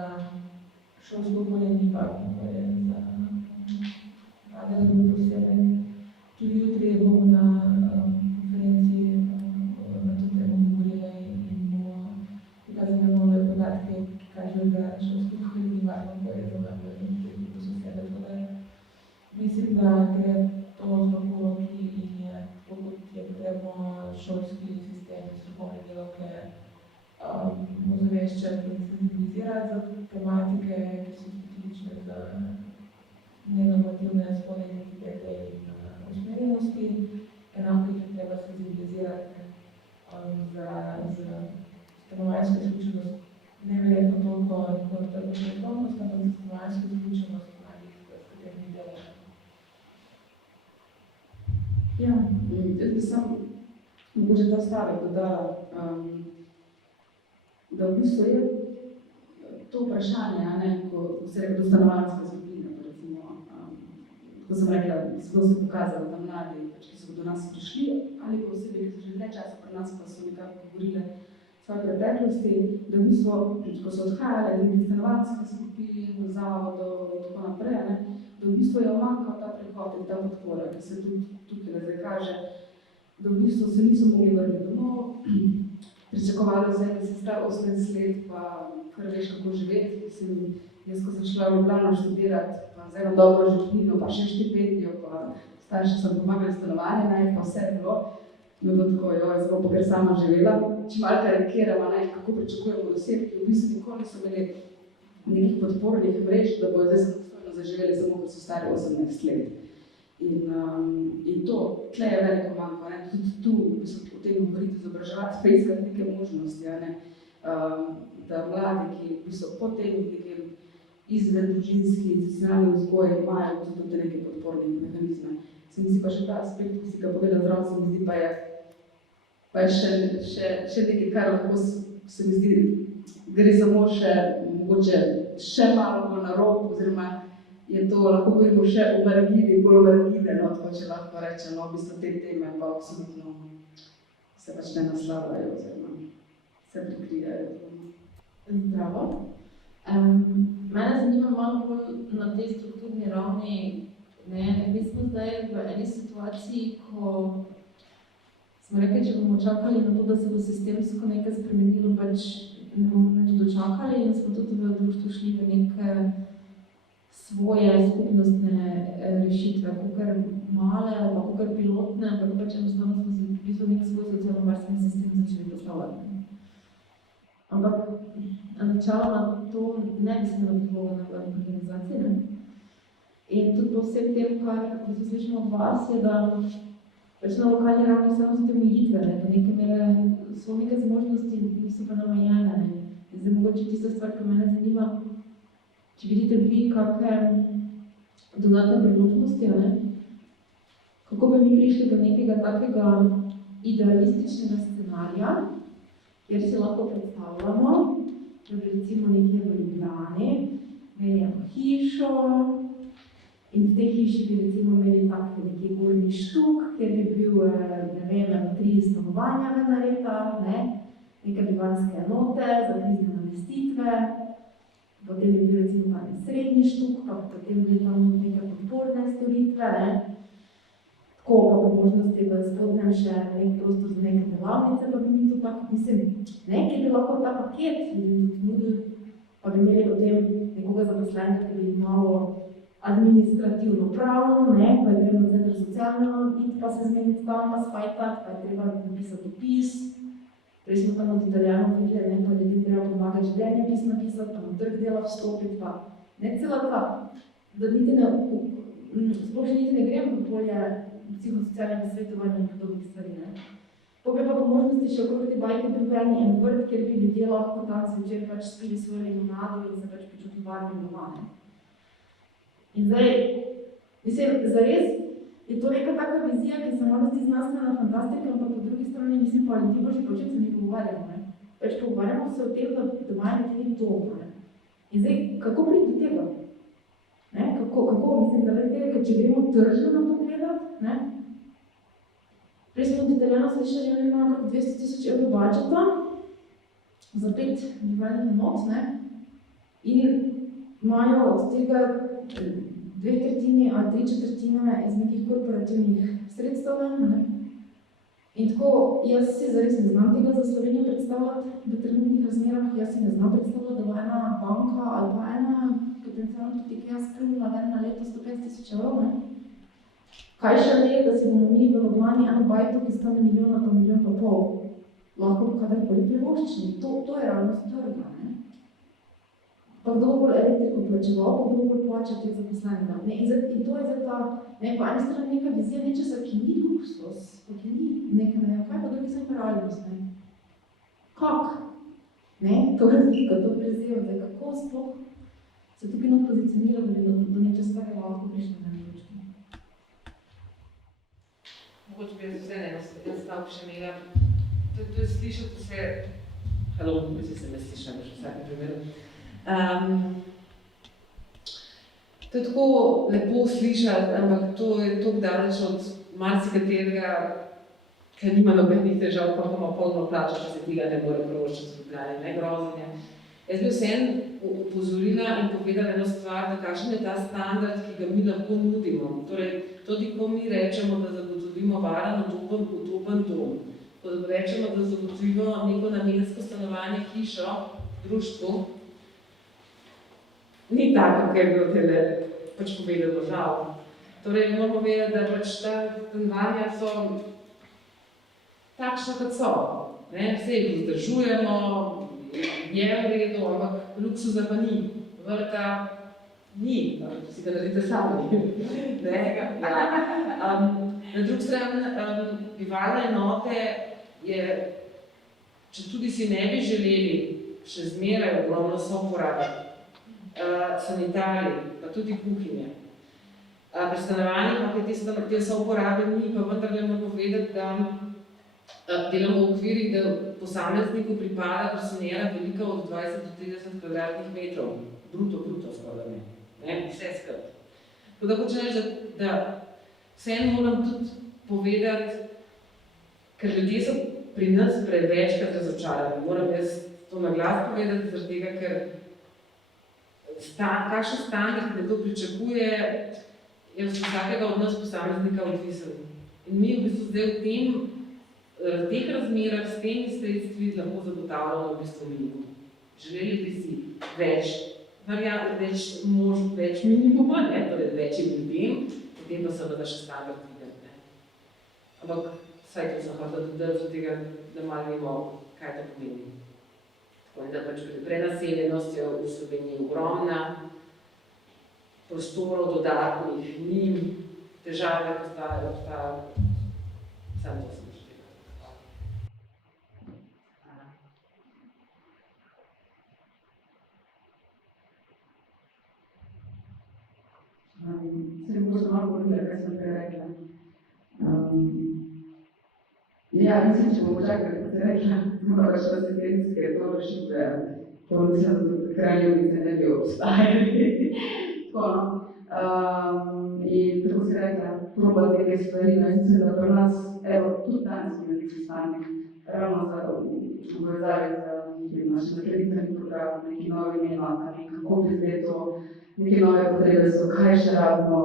šolsko okolje ni varno okolje za mlade ljudi posebej. Tudi jutri bomo na konferenci na to temo govorili in bomo prikazali nove podatke, ki kažejo, da šolsko okolje ni varno okolje za mlade ljudi posebej. Tako da mislim, da gre to z roko v roki in je tako, kot je potrebno šolski sistem in strokovne delavke ozaveščati in senzibilizirati za tematike, ki so specifične za nenormativne spolne identitete in usmerjenosti. Enako jih je treba senzibilizirati za stanovanjsko izključenost, neverjetno toliko kot trgovnost, ampak za stanovanjsko izključenost mladih, s katerimi delajo. Ja, jaz bi samo mogoče ta stavek dodala, da v bistvu je to vprašanje, ko se reče do stanovanjske skupine, recimo, ko sem rekla, zelo se pokazalo, da mladi, ki so do nas prišli, ali pa osebi, ki so že dlje časa pri nas, pa so nekako govorile svoje preteklosti, da v bistvu, ko so odhajale iz stanovanjske skupine, zavodov in tako naprej, da v bistvu je omankal ta prihod in ta podpora, ki se tudi tukaj zdaj kaže, da v bistvu se niso mogli vrniti domov, pričakovalo se je, da se star 18 let, pa kar veš, kako živeti. Jaz, ko sem šla v Ljubljano študirati, pa z eno dobro življenjo, pa še štipendijo, pa starši so mi pomagali stanovanje najti, pa vse je bilo. Mi je bilo tako, jaz bom pa kar sama živela. Če malo karikiramo, kako pričakujemo od oseb, ki v bistvu nikoli niso imeli nekih podpornih mrež, da bodo zdaj samostojno zaživeli, samo ker so stari 18 let. In to, tle je veliko manjko, tudi tu, v tem govoriti, izobraževati, preiskati neke možnosti, da mladi, ki so po tem nekem izven družinski institucionalni vzgoj, imajo tudi neke podporne mehanizme. Se mi zdi pa še ta aspekt, ki si ga povedal zdrav, se mi zdi pa je še nekaj, kar lahko se mi zdi, gre samo še, mogoče še malo bolj na rob, oziroma je to, lahko govorimo še o margini, bolj margine, tako če lahko rečem, v bistvu te teme pa absolutno se pač ne naslavljajo, oziroma se prikrijajo. Zdravo. Mene zanima malo bolj na tej strukturni ravni. Mi smo zdaj v eni situaciji, ko smo rekli, če bomo čakali na to, da se bo sistemsko nekaj spremenilo, pač ne bomo več dočakali in smo tudi v društvu šli v neke svoje skupnostne rešitve, kakor male ali kakor pilotne, ampak pač enostavno smo se v bistvu nek svoj socialno-varstveni sistem začeli postavljati. Ampak načeloma to ne bi smelo biti vloga nevladnih organizacij, ne? In tudi po vsem tem, kar slišimo od vas, je, da pač na lokalni ravni samo so te omejitve, do neke mere so neke zmožnosti, niso pa namejene, ne? In zdaj mogoče tista stvar, ki mene zanima, če vidite vi kakšne dodatne priložnosti, ne? Kako bi mi prišli do nekega takega idealističnega scenarija, kjer si lahko predstavljamo, da bi recimo nekje v Ljubljani imeli hišo in v tej hiši bi recimo imeli tak nekje gornji štuk, kjer bi bil, ne vem, 3 stanovanja v naredah, ne? neke bivanjske enote za krizne namestitve, potem je bil recimo tam srednji štuk, pa potem bili tam neke podporne storitve, ne. Tako pa po možnosti v spodnjem še nek prostor za neke delavnice, pa bi mi to tako, mislim, nekaj bi lahko ta paket ljudem tudi nudil, pa bi imeli potem nekoga zaposlenega, ki bi malo administrativno pravno, ne, pa je treba na center socialno iti, pa se zmeniti tam, pa spajtati, pa je treba napisati opis. Prej smo tam od Italijanov videli, ne, pa ljudem treba pomagati življenjepis napisati, pa na trg dela vstopiti, pa ne cela ta, da niti ne, sploh niti ne grem v polje psihosocialnega svetovanja in podobnih stvari, ne. Potem pa po možnosti še okrog te bajke bil en vrt, kjer bi ljudje lahko tam zvečer pač spili svojo limonado in se pač počutili varni doma, ne. In zdaj, mislim, zares je to neka taka vizija, ki se malo zdi znanstvena fantastika, ampak po drugi strani mislim pa ljudi božji počet se mi pogovarjamo, ne. Pač pogovarjamo se o tem, da imajo nekaj dom, ne. In zdaj, kako priti do tega? Ne, kako, mislim, da tega, ker če gremo tržno na to gledat, ne. Prej smo od Italijana slišali, oni imajo kar 200 000 evrov budžeta za 5 bivalnih enot, ne. In imajo od tega 2/3 ali 3/4 iz nekih korporativnih sredstev, ne. In tako, jaz si zares ne znam tega za Slovenijo predstavljati v trenutnih razmerah, jaz si ne znam predstavljati, da bo ena banka ali pa ena potencialno tudi IKEA skrbila na leto 150 000 evrov, ne. Kaj še ne, da si bomo mi v Ljubljani eno bajto, ki stane 1 milijon pa 1,5 milijona, lahko kadarkoli privoščili. To je realnost trga, ne. Pa kdo bo bolj elektriko plačeval, pa kdo bo bolj plačal teh zaposlenega. In to je zdaj ta, ne, po eni strani neka vizija nečesa, ki ni luksus, pa ki ni neka, ne, kaj pa drugi sem realnost, ne. Kak? Ne, to je razlika, to prezivam, zdaj kako sploh se tukaj not pozicionira, da bi do nečesa takega lahko prišli na nekaj. Mogoče bi jaz vse en stavek še imela. To je slišati vse, halo, mislim, se me slišam, še v vsakem primeru. To je tako lepo slišati, ampak to je tako daleč od marsikaterega, ker nima nobenih težav, pa ima polno plačo, če se tega ne more privoščiti v Ljubljani, ne grozenje. Jaz bi vseeno opozorila in povedala eno stvar, da kakšen je ta standard, ki ga mi lahko nudimo. Torej, tudi ko mi rečemo, da zagotovimo varen, udoben dom, ko rečemo, da zagotovimo neko namensko stanovanje, hišo, društvo, ni tako, kot je bilo tele pač povedano žal. Torej, moramo vedeti, da pač ta stanovanja so takšna, kot so. Vse jih vzdržujemo, je v redu, ampak luksuza pa ni. Vrta ni, si ga naredite sami. Na drugi strani, bivalne enote je, če tudi si ne bi želeli še zmeraj ogromno soporabe, sanitarij, pa tudi kuhinje. Pri stanovanjih pa te souporabe ni, pa vendarle moramo povedati, da delamo v okvirih, da posamezniku pripada personera velika od 20 do 30 kvadratnih metrov. Bruto skoraj ne. Vse skrb. Tako da hočem reči, da vseeno moram tudi povedati, ker ljudje so pri nas prevečkrat razočarani. Moram jaz to na glas povedati, zaradi tega, ker kakšen standard nekdo pričakuje, je od vsakega od nas posameznika odvisen. In mi v bistvu zdaj v teh razmerah s temi sredstvi lahko zagotavljamo v bistvu minimum. Želeli bi si več minimuma, torej večjim ljudem, potem pa seveda še standard videti. Ampak vsaj to sem hotela dodati do tega, da malo vemo, kaj to pomeni. Tako da pač prenaseljenost je v Sloveniji ogromna, prostorov dodatnih ni, težave postajajo, samo to sem. Se mi možda malo govorila, kaj sem prej rekla. Ja, mislim, če bomo čakali, kot se rekla, moraš asistencijske to rešitve, to mislim, da tudi kraljevnice ne bi obstajali. Tako, no. In tako se rekla, probati neke stvari. No, mislim, da pri nas, evo, tudi danes smo nekaj sestanek, ravno v povezavi z našim kreditnim programom, neki novi enotami, kako bi zdaj to, neke nove potrebe so, kaj še rabimo,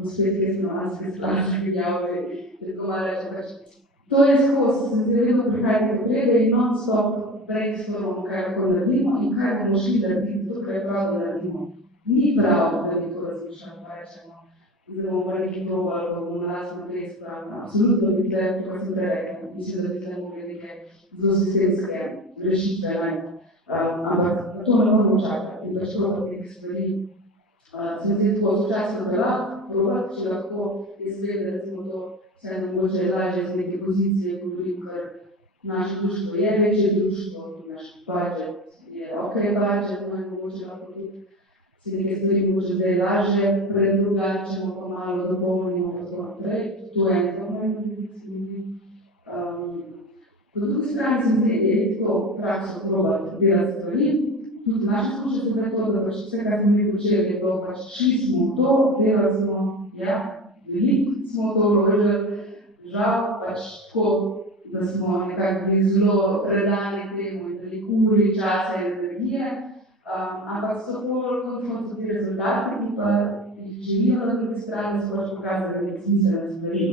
bo spet kaj stanovanjske skladbe gnjavili, tako malo rečem, to je skozi, se mi zdi vedno prihajati potrebe in non-stop brainstormamo, kaj lahko naredimo in kaj bomo šli narediti, to, kar je prav, da naredimo. Ni prav, da bi to razmišljali, pa rečemo, da bomo pa nekaj probali, pa bomo na nas natres, pa absolutno bi tle, to sem rekla, mislim, da bi tle mogli neke zelo sistemske rešitve najti. Ampak to ne moramo čakati, in pač probati neke stvari. Se mi zdi tako sočasno probati, če lahko jaz vem, da recimo to vseeno mogoče lažje z neke pozicije govorim, ker naše društvo je večje društvo, naš budžet je ok budžet, no in mogoče lahko tudi si neke stvari mogoče zdaj lažje predrugačimo, pa malo dopolnimo, pa tako naprej. To je eno pomembno, se mi zdi. Po drugi strani se mi zdi, je tako prakso probati delati stvari. Tudi naše službe so to, da pač vse, kar smo mi počeli, je bilo pač šli smo v to, delali smo, ja, veliko smo to vložili, žal pač tako, da smo nekako bili zelo predani temu in veliko uri, časa in energije, ampak so bolj ti rezultati, ki pa jih želijo na drugi strani, so pač pokazali nek smiselne stvari.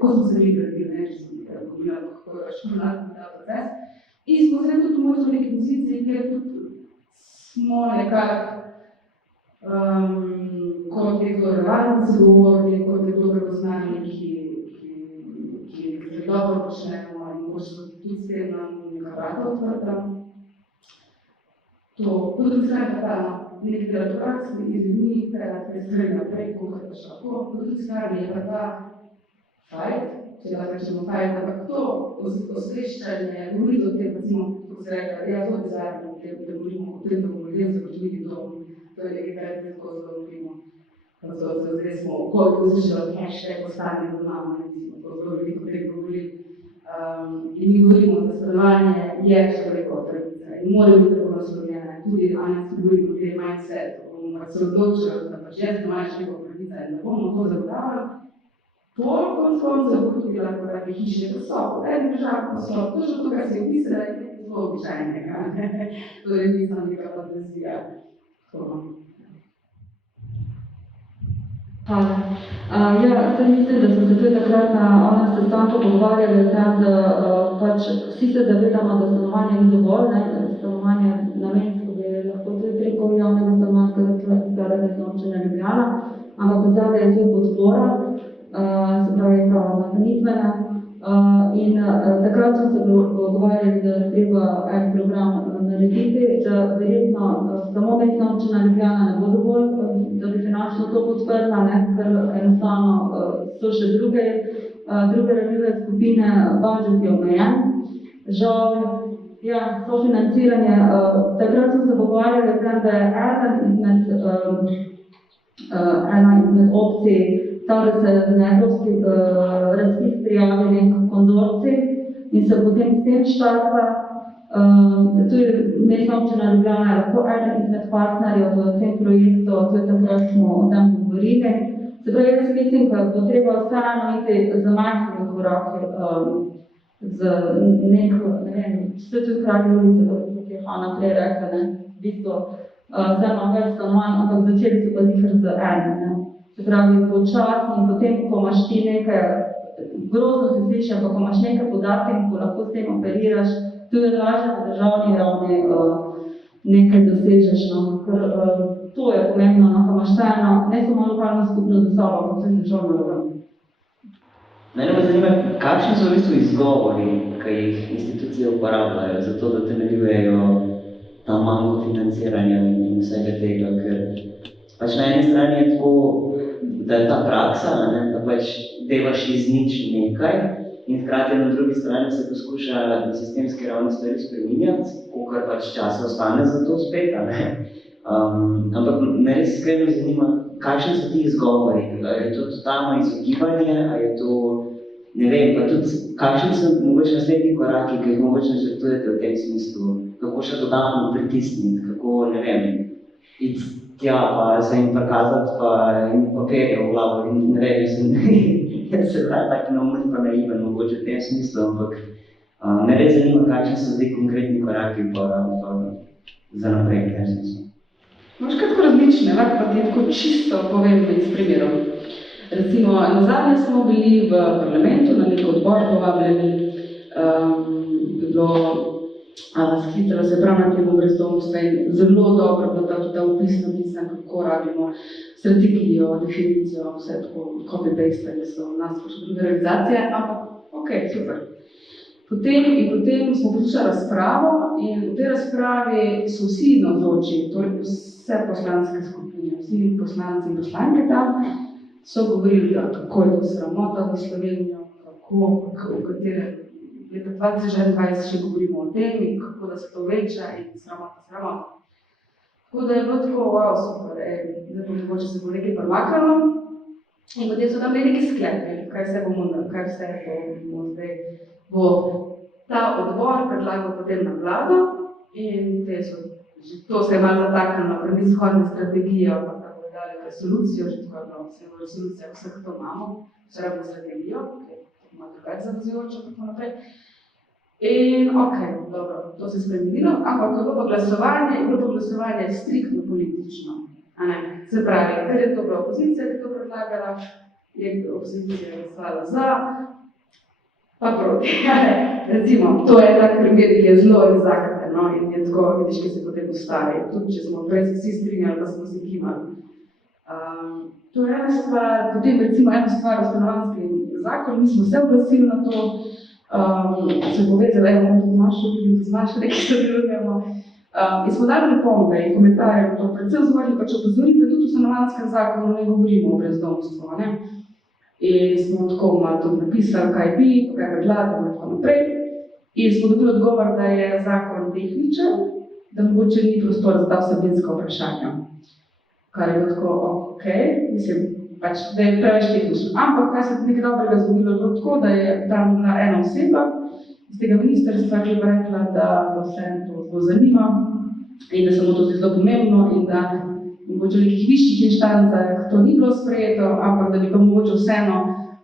Ko smo se mi gradili, če sem govorila, kako je pač ponadno ta proces. In smo se tudi v neki poziciji, kjer tudi smo nekako kot nekdo relevantni sogovornik, kot nekdo prepoznani, ki nekaj dobro počnemo in mogoče tudi s tem nam neka vrata odprta. To, po drugi strani pa nekaj delati v praksi, iz ljudmi, kaj stvari naprej, kolikor pač lahko. Po drugi strani je pa ta fajt, če lahko rečemo fajt, ampak to osveščanje, govoriti o tem, recimo, kako se rekla, ja, to je bizarno, da govorimo o tem, da bomo ljudem zagotovili dom. To je nekaj, kar tako zelo govorimo. Zdaj smo v COVID poslušali hashtag ostane doma, zelo veliko o tem govorili. In mi govorimo, da stanovanje je človekova pravica in mora biti tako naslovljena. Tudi danes govorimo o tem mindsetu, bomo se odločili, da pač je stanovanje človekova pravica in da bomo to zagotavljali. Toliko koncev bo tudi lahko take hiše, da so, eni državi pa so, točno to, kar se je opisala, je nekaj zelo običajnega. Torej nisem neka fantazija. Hvala. Ja, zdaj mislim, da smo se tudi takrat na onem sestanku pogovarjali o tem, da pač vsi se zavedamo, da stanovanje ni dovolj, stanovanje namensko bi lahko tudi preko javnega stanovanjskega sklada Mestne občine Ljubljana, ampak odzadaj je tudi podpora, se pravi ta nazanitvena. In takrat smo se pogovarjali, da je treba en program narediti, da verjetno samo Mestna občina Ljubljana ne bo dovolj, da bi finančno to podprla, ker enostavno so še druge ranljive skupine, budžet je omejen. Žal, ja, sofinanciranje, takrat smo se pogovarjali o tem, da je ena izmed opcij ta, da se na evropski razpis prijavi nek konzorcij in se potem s tem štarta. Tudi Mestna občina Ljubljana je lahko eden izmed partnerjev v tem projektu, tudi takrat smo o tem govorili. Se pravi, jaz mislim, da bo treba vseeno iti za majhnimi koraki z neko, ne vem, vse tudi Kralji ulice, kot je Hanna prej rekla, v bistvu za nove stanovanj, ampak začeli so pa zihar z enim. Se pravi, počasni in potem, ko imaš ti nekaj, grozno se sliši, ampak ko imaš nekaj podatkov in ko lahko s tem operiraš, tudi lažje na državni ravni nekaj dosežeš. Ker to je pomembno, ko imaš vseeno, ne samo lokalno skupnost za sabo, ampak tudi državno ravno. Mene pa zanima, kakšni so v bistvu izgovori, ki jih institucije uporabljajo za to, da temeljujejo ta manjko financiranja in vsega tega, ker pač na eni strani je tako, da je ta praksa, da pač delaš iz nič nekaj in hkrati na drugi strani se poskuša na sistemski ravni stvari spreminjati, kolikor pač časa ostane za to spet, ampak me res iskreno zanima, kakšni so ti izgovori, je to totalno izogibanje, je to, ne vem, pa tudi kakšni so mogoče naslednji koraki, ki jih mogoče načrtujete v tem smislu, kako še dodatno pritisniti, kako, ne vem, iti tja, pa se jim prikazati, pa jim papirje v glavo in ne vem, jaz se pravi tak neumen pa naiven mogoče v tem smislu, ampak me res zanima, kakšni so zdaj konkretni koraki pa za naprej v tem smislu. Moš kratko različne, lahko pa ti tako čisto povem iz primerov. Recimo, nazadnje smo bili v parlamentu, na nek odbor povabljeni, bilo sklicalo se prav na temo brezdomstva in zelo dobro bilo ta opis napisan, kako rabimo strategijo, definicijo, vse tako copy-paste, so nas pa še druge realizacije, ampak ok, super. Potem smo poslušali razpravo in v tej razpravi so vsi navzoči, torej vse poslanske skupine, vsi poslanci in poslanke tam, so govorili, kako je to sramota za Slovenijo, v katerem leta 2021 še govorimo o tem in kako da se to veča in sramota. Tako da je bilo tako, wow, super, zdaj pa mogoče se bo nekaj premakalo in potem so tam neki sklepi, kaj vse bomo zdaj bo ta odbor predlagal potem na vlado in to se je malo zataknilo, ker ni shodne strategije, pa tako je dali resolucijo, že tako je bilo, vse v resolucijah vseh to imamo, vse rabimo strategijo, ki je malo drugače zavezujoče, tako naprej. In ok, dobro, to se je spremenilo, ampak je bilo pa glasovanje striktno politično. Se pravi, ker je to bila opozicija, ki je to predlagala, je opozicija glasovala za, pa proti. Recimo, to je tak primer, ki je zelo egzakten, no, in je tako, vidiš, ki se potem ustavi. Tudi če smo prej se vsi strinjali, pa smo se kimali. To je ena stvar, potem recimo ena stvar o stanovanjskem zakonu, mi smo se oglasili na to, se povezali, vidim, da zmaš, nekaj sodelujemo. In smo dali pripombe in komentarje na to, predvsem smo rekli, pa če opozorite, tudi v stanovanjskem zakonu ne govorimo o brezdomstvu, ne? In smo tako malo tudi napisali, kaj bi, kaj predlagamo in tako naprej. In smo dobili odgovor, da je zakon tehničen, da mogoče ni prostor za ta vsebinska vprašanja. Kar je bilo tako, ok, mislim, pač, da je preveč tehnično. Ampak, kaj se nekaj dobrega zgodilo, je bilo tako, da je tam bila ena oseba iz tega ministrstva, ki je rekla, da vse to zelo zanima in da se mu to zelo pomembno in da mogoče v nekih višjih inštancah to ni bilo sprejeto, ampak da bi pa mogoče vseeno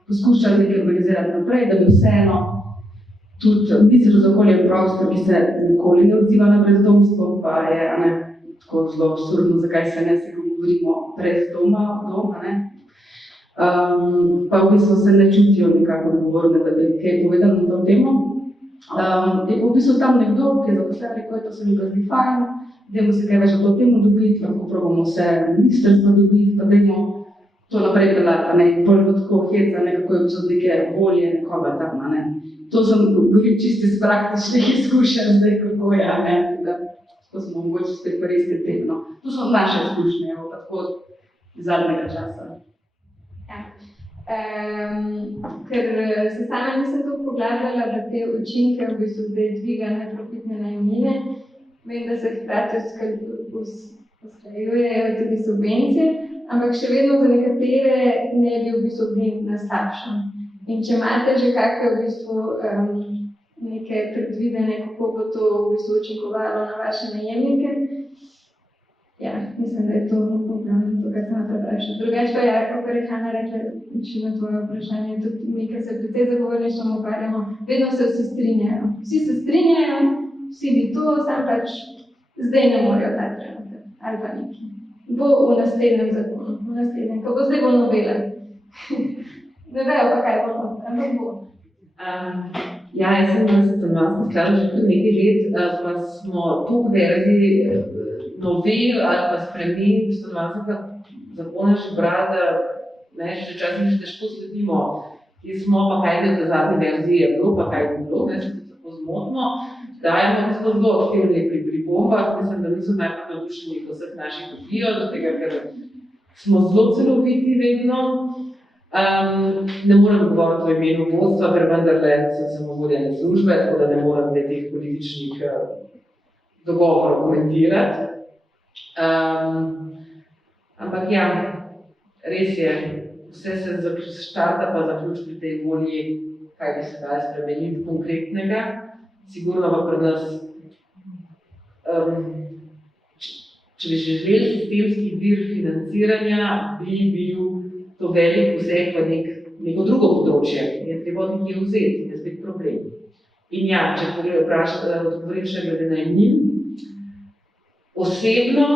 poskušali nekaj organizirati naprej, da bi vseeno tudi Ministrstvo za okolje in prostor, ki se nikoli ne odziva na brezdomstvo, pa je tako zelo absurdno, zakaj se ne se govorimo brez doma, pa v bistvu se ne čutijo nekako odgovorne, da bi kaj povedali na to temo. Je pa v bistvu tam nekdo, ki je zaposlen, rekel, to se mi pa zdi fajn, dajmo se kaj več o to temo dobiti, lahko probamo vse ministrstvo dobiti, pa dajmo to naprej pelati, ne, in bolj bo tako heca, nekako je od neke volje nekoga tam, ne. To sem govorim čisto iz praktičnih izkušenj zdaj, kako je, ne, tako smo mogoče spet pa res temno. To so naše izkušnje, pa tako iz zadnjega časa. Ja. Ker se sama nisem to poglabljala, da te učinke v bistvu zdaj dviga neprofitne najemnine, vem, da se hkrati usklajujejo tudi subvencije, ampak še vedno za nekatere ne bi v bistvu bili na slabšem. In če imate že kakšne v bistvu neke predvidene, kako bo to v bistvu učinkovalo na vaše najemnike, ja, mislim, da je to problem, to, kar sem preprašala. Drugače pa ja, kako je Hanna rekla, če na tvoje vprašanje, tudi mi, ki se pri tej zagovorništvom ukvarjamo, vedno se vsi strinjajo. Vsi se strinjajo, vsi bi to, sam pač zdaj ne morejo ta trenutek, ali pa nekaj. Bo v naslednjem zakonu, ko bo zdaj bo novela. Ne vejo pa, kaj bo noter, ampak bo. Ja, jaz sem na stanovanjskem skladu že pred nekaj let, pa smo toliko verzij novel ali pa sprememb stanovanjskega zakona že brali, da že včasih že težko sledimo, kje smo, pa kaj je v zadnji verziji je bilo, pa kaj je bilo, ne, se tudi tako zmotno. Dajemo zelo aktivni pri pripombah, mislim, da niso najbolj navdušeni v vseh naših kopijo, zato tega, ker smo zelo celoviti vedno. Ne morem govoriti o imenu vodstva, ker vendarle sem samovoljene službe, tako da ne morem zdaj teh političnih dogovorov komentirati. Ampak ja, res je, vse se štarta pa zaključi pri tej volji, kaj bi se dali spremeniti konkretnega. Sigurno pa pri nas če bi že želeli sistemski vir financiranja, bi bil to velik poseg v neko drugo področje. Je treba nekje vzeti, je spet problem. In ja, če odgovorim še glede najemnin, osebno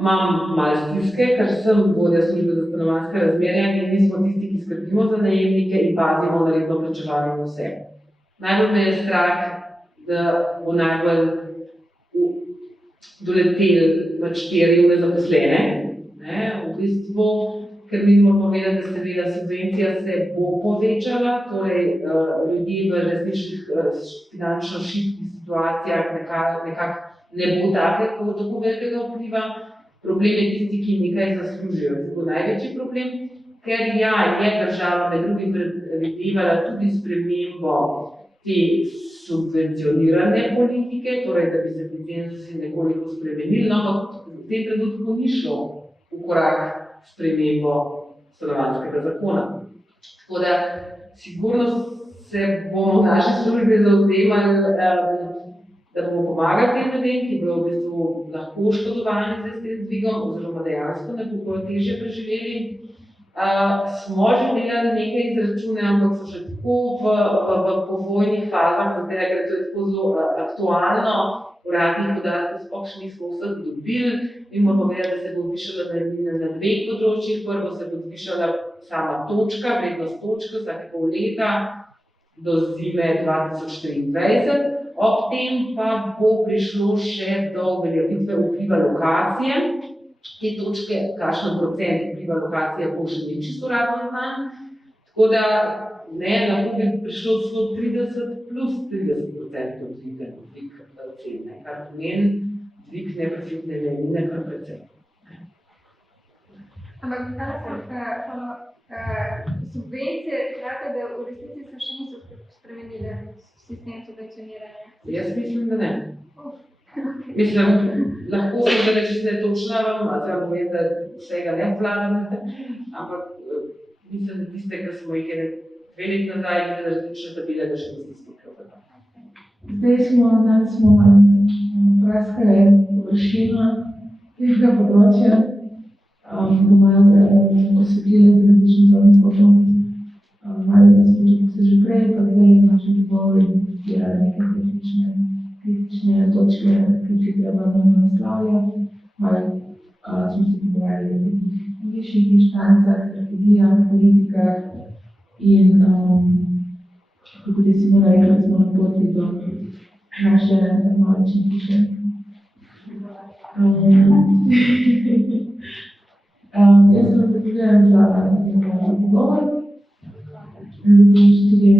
imam malo stiske, ker sem vodja službe za stanovanjske razmerja in mi smo tisti, ki skrbimo za najemnike in pazimo na redno plačevanje in vse. Najbolj me je strah, da bo najbolj doletel pač te revne zaposlene, v bistvu, ker mi moramo povedati, da seveda subvencija se bo povečala, torej ljudje v resničnih finančno šibkih situacijah nekako ne bo tako velikega vpliva. Problem je tisti, ki nekaj zaslužijo. To bo največji problem, ker ja, je država med drugim predvidevala tudi spremembo te subvencionirane politike, torej da bi se ti cenzusi nekoliko spremenili, ampak v tem trenutku ni šlo v korak s spremembo stanovanjskega zakona. Tako da sigurno se bomo v naši službi zavzemali, da bomo pomagali tem ljudem, ki bodo v bistvu lahko oškodovani z tem dvigom oziroma dejansko nekako težje preživeli. Smo že delali nekaj izračune, ampak so še tako v povojnih fazah, zato ker to je tako zelo aktualno, uradnih podatkov sploh še nismo vseh dobili in moramo vedeti, da se bo zvišala najemnina na dveh področjih. Prvo se bo zvišala sama točka, vrednost točke vsake pol leta do zime 2023. Ob tem pa bo prišlo še do uveljavitve vpliva lokacije. Te točke, kakšen procent vpliva lokacije, bo še ni čisto uradno znan. Tako da lahko bi prišlo celo 30 plus 30% dvig cene, kar pomeni dvig neprofitne najemnine kar precej. Ampak subvencije, pravite, da v resnici se še niso spremenile sistem subvencioniranja? Jaz mislim, da ne. Mislim, lahko sem da reči, da je točna vam, a treba povem, da vsega ne vladam, ampak mislim, da tiste, ki smo jih 2 let nazaj videli različne tabele, da še niste stopili. Zdaj smo praskali površino tega področja, bomo osvetlili z različnih zornih kotov. Malo da smo tudi se že prej, pa zdaj naši dogovori investirali nekaj kritične točke, ki jih treba naslavljati. Malo smo se pogovarjali o nekih višjih inštancah, strategijah, politikah in kako da si mora rekla, smo na poti do naše malične hiše. Jaz se vam zahvaljujem za pogovor. Tudi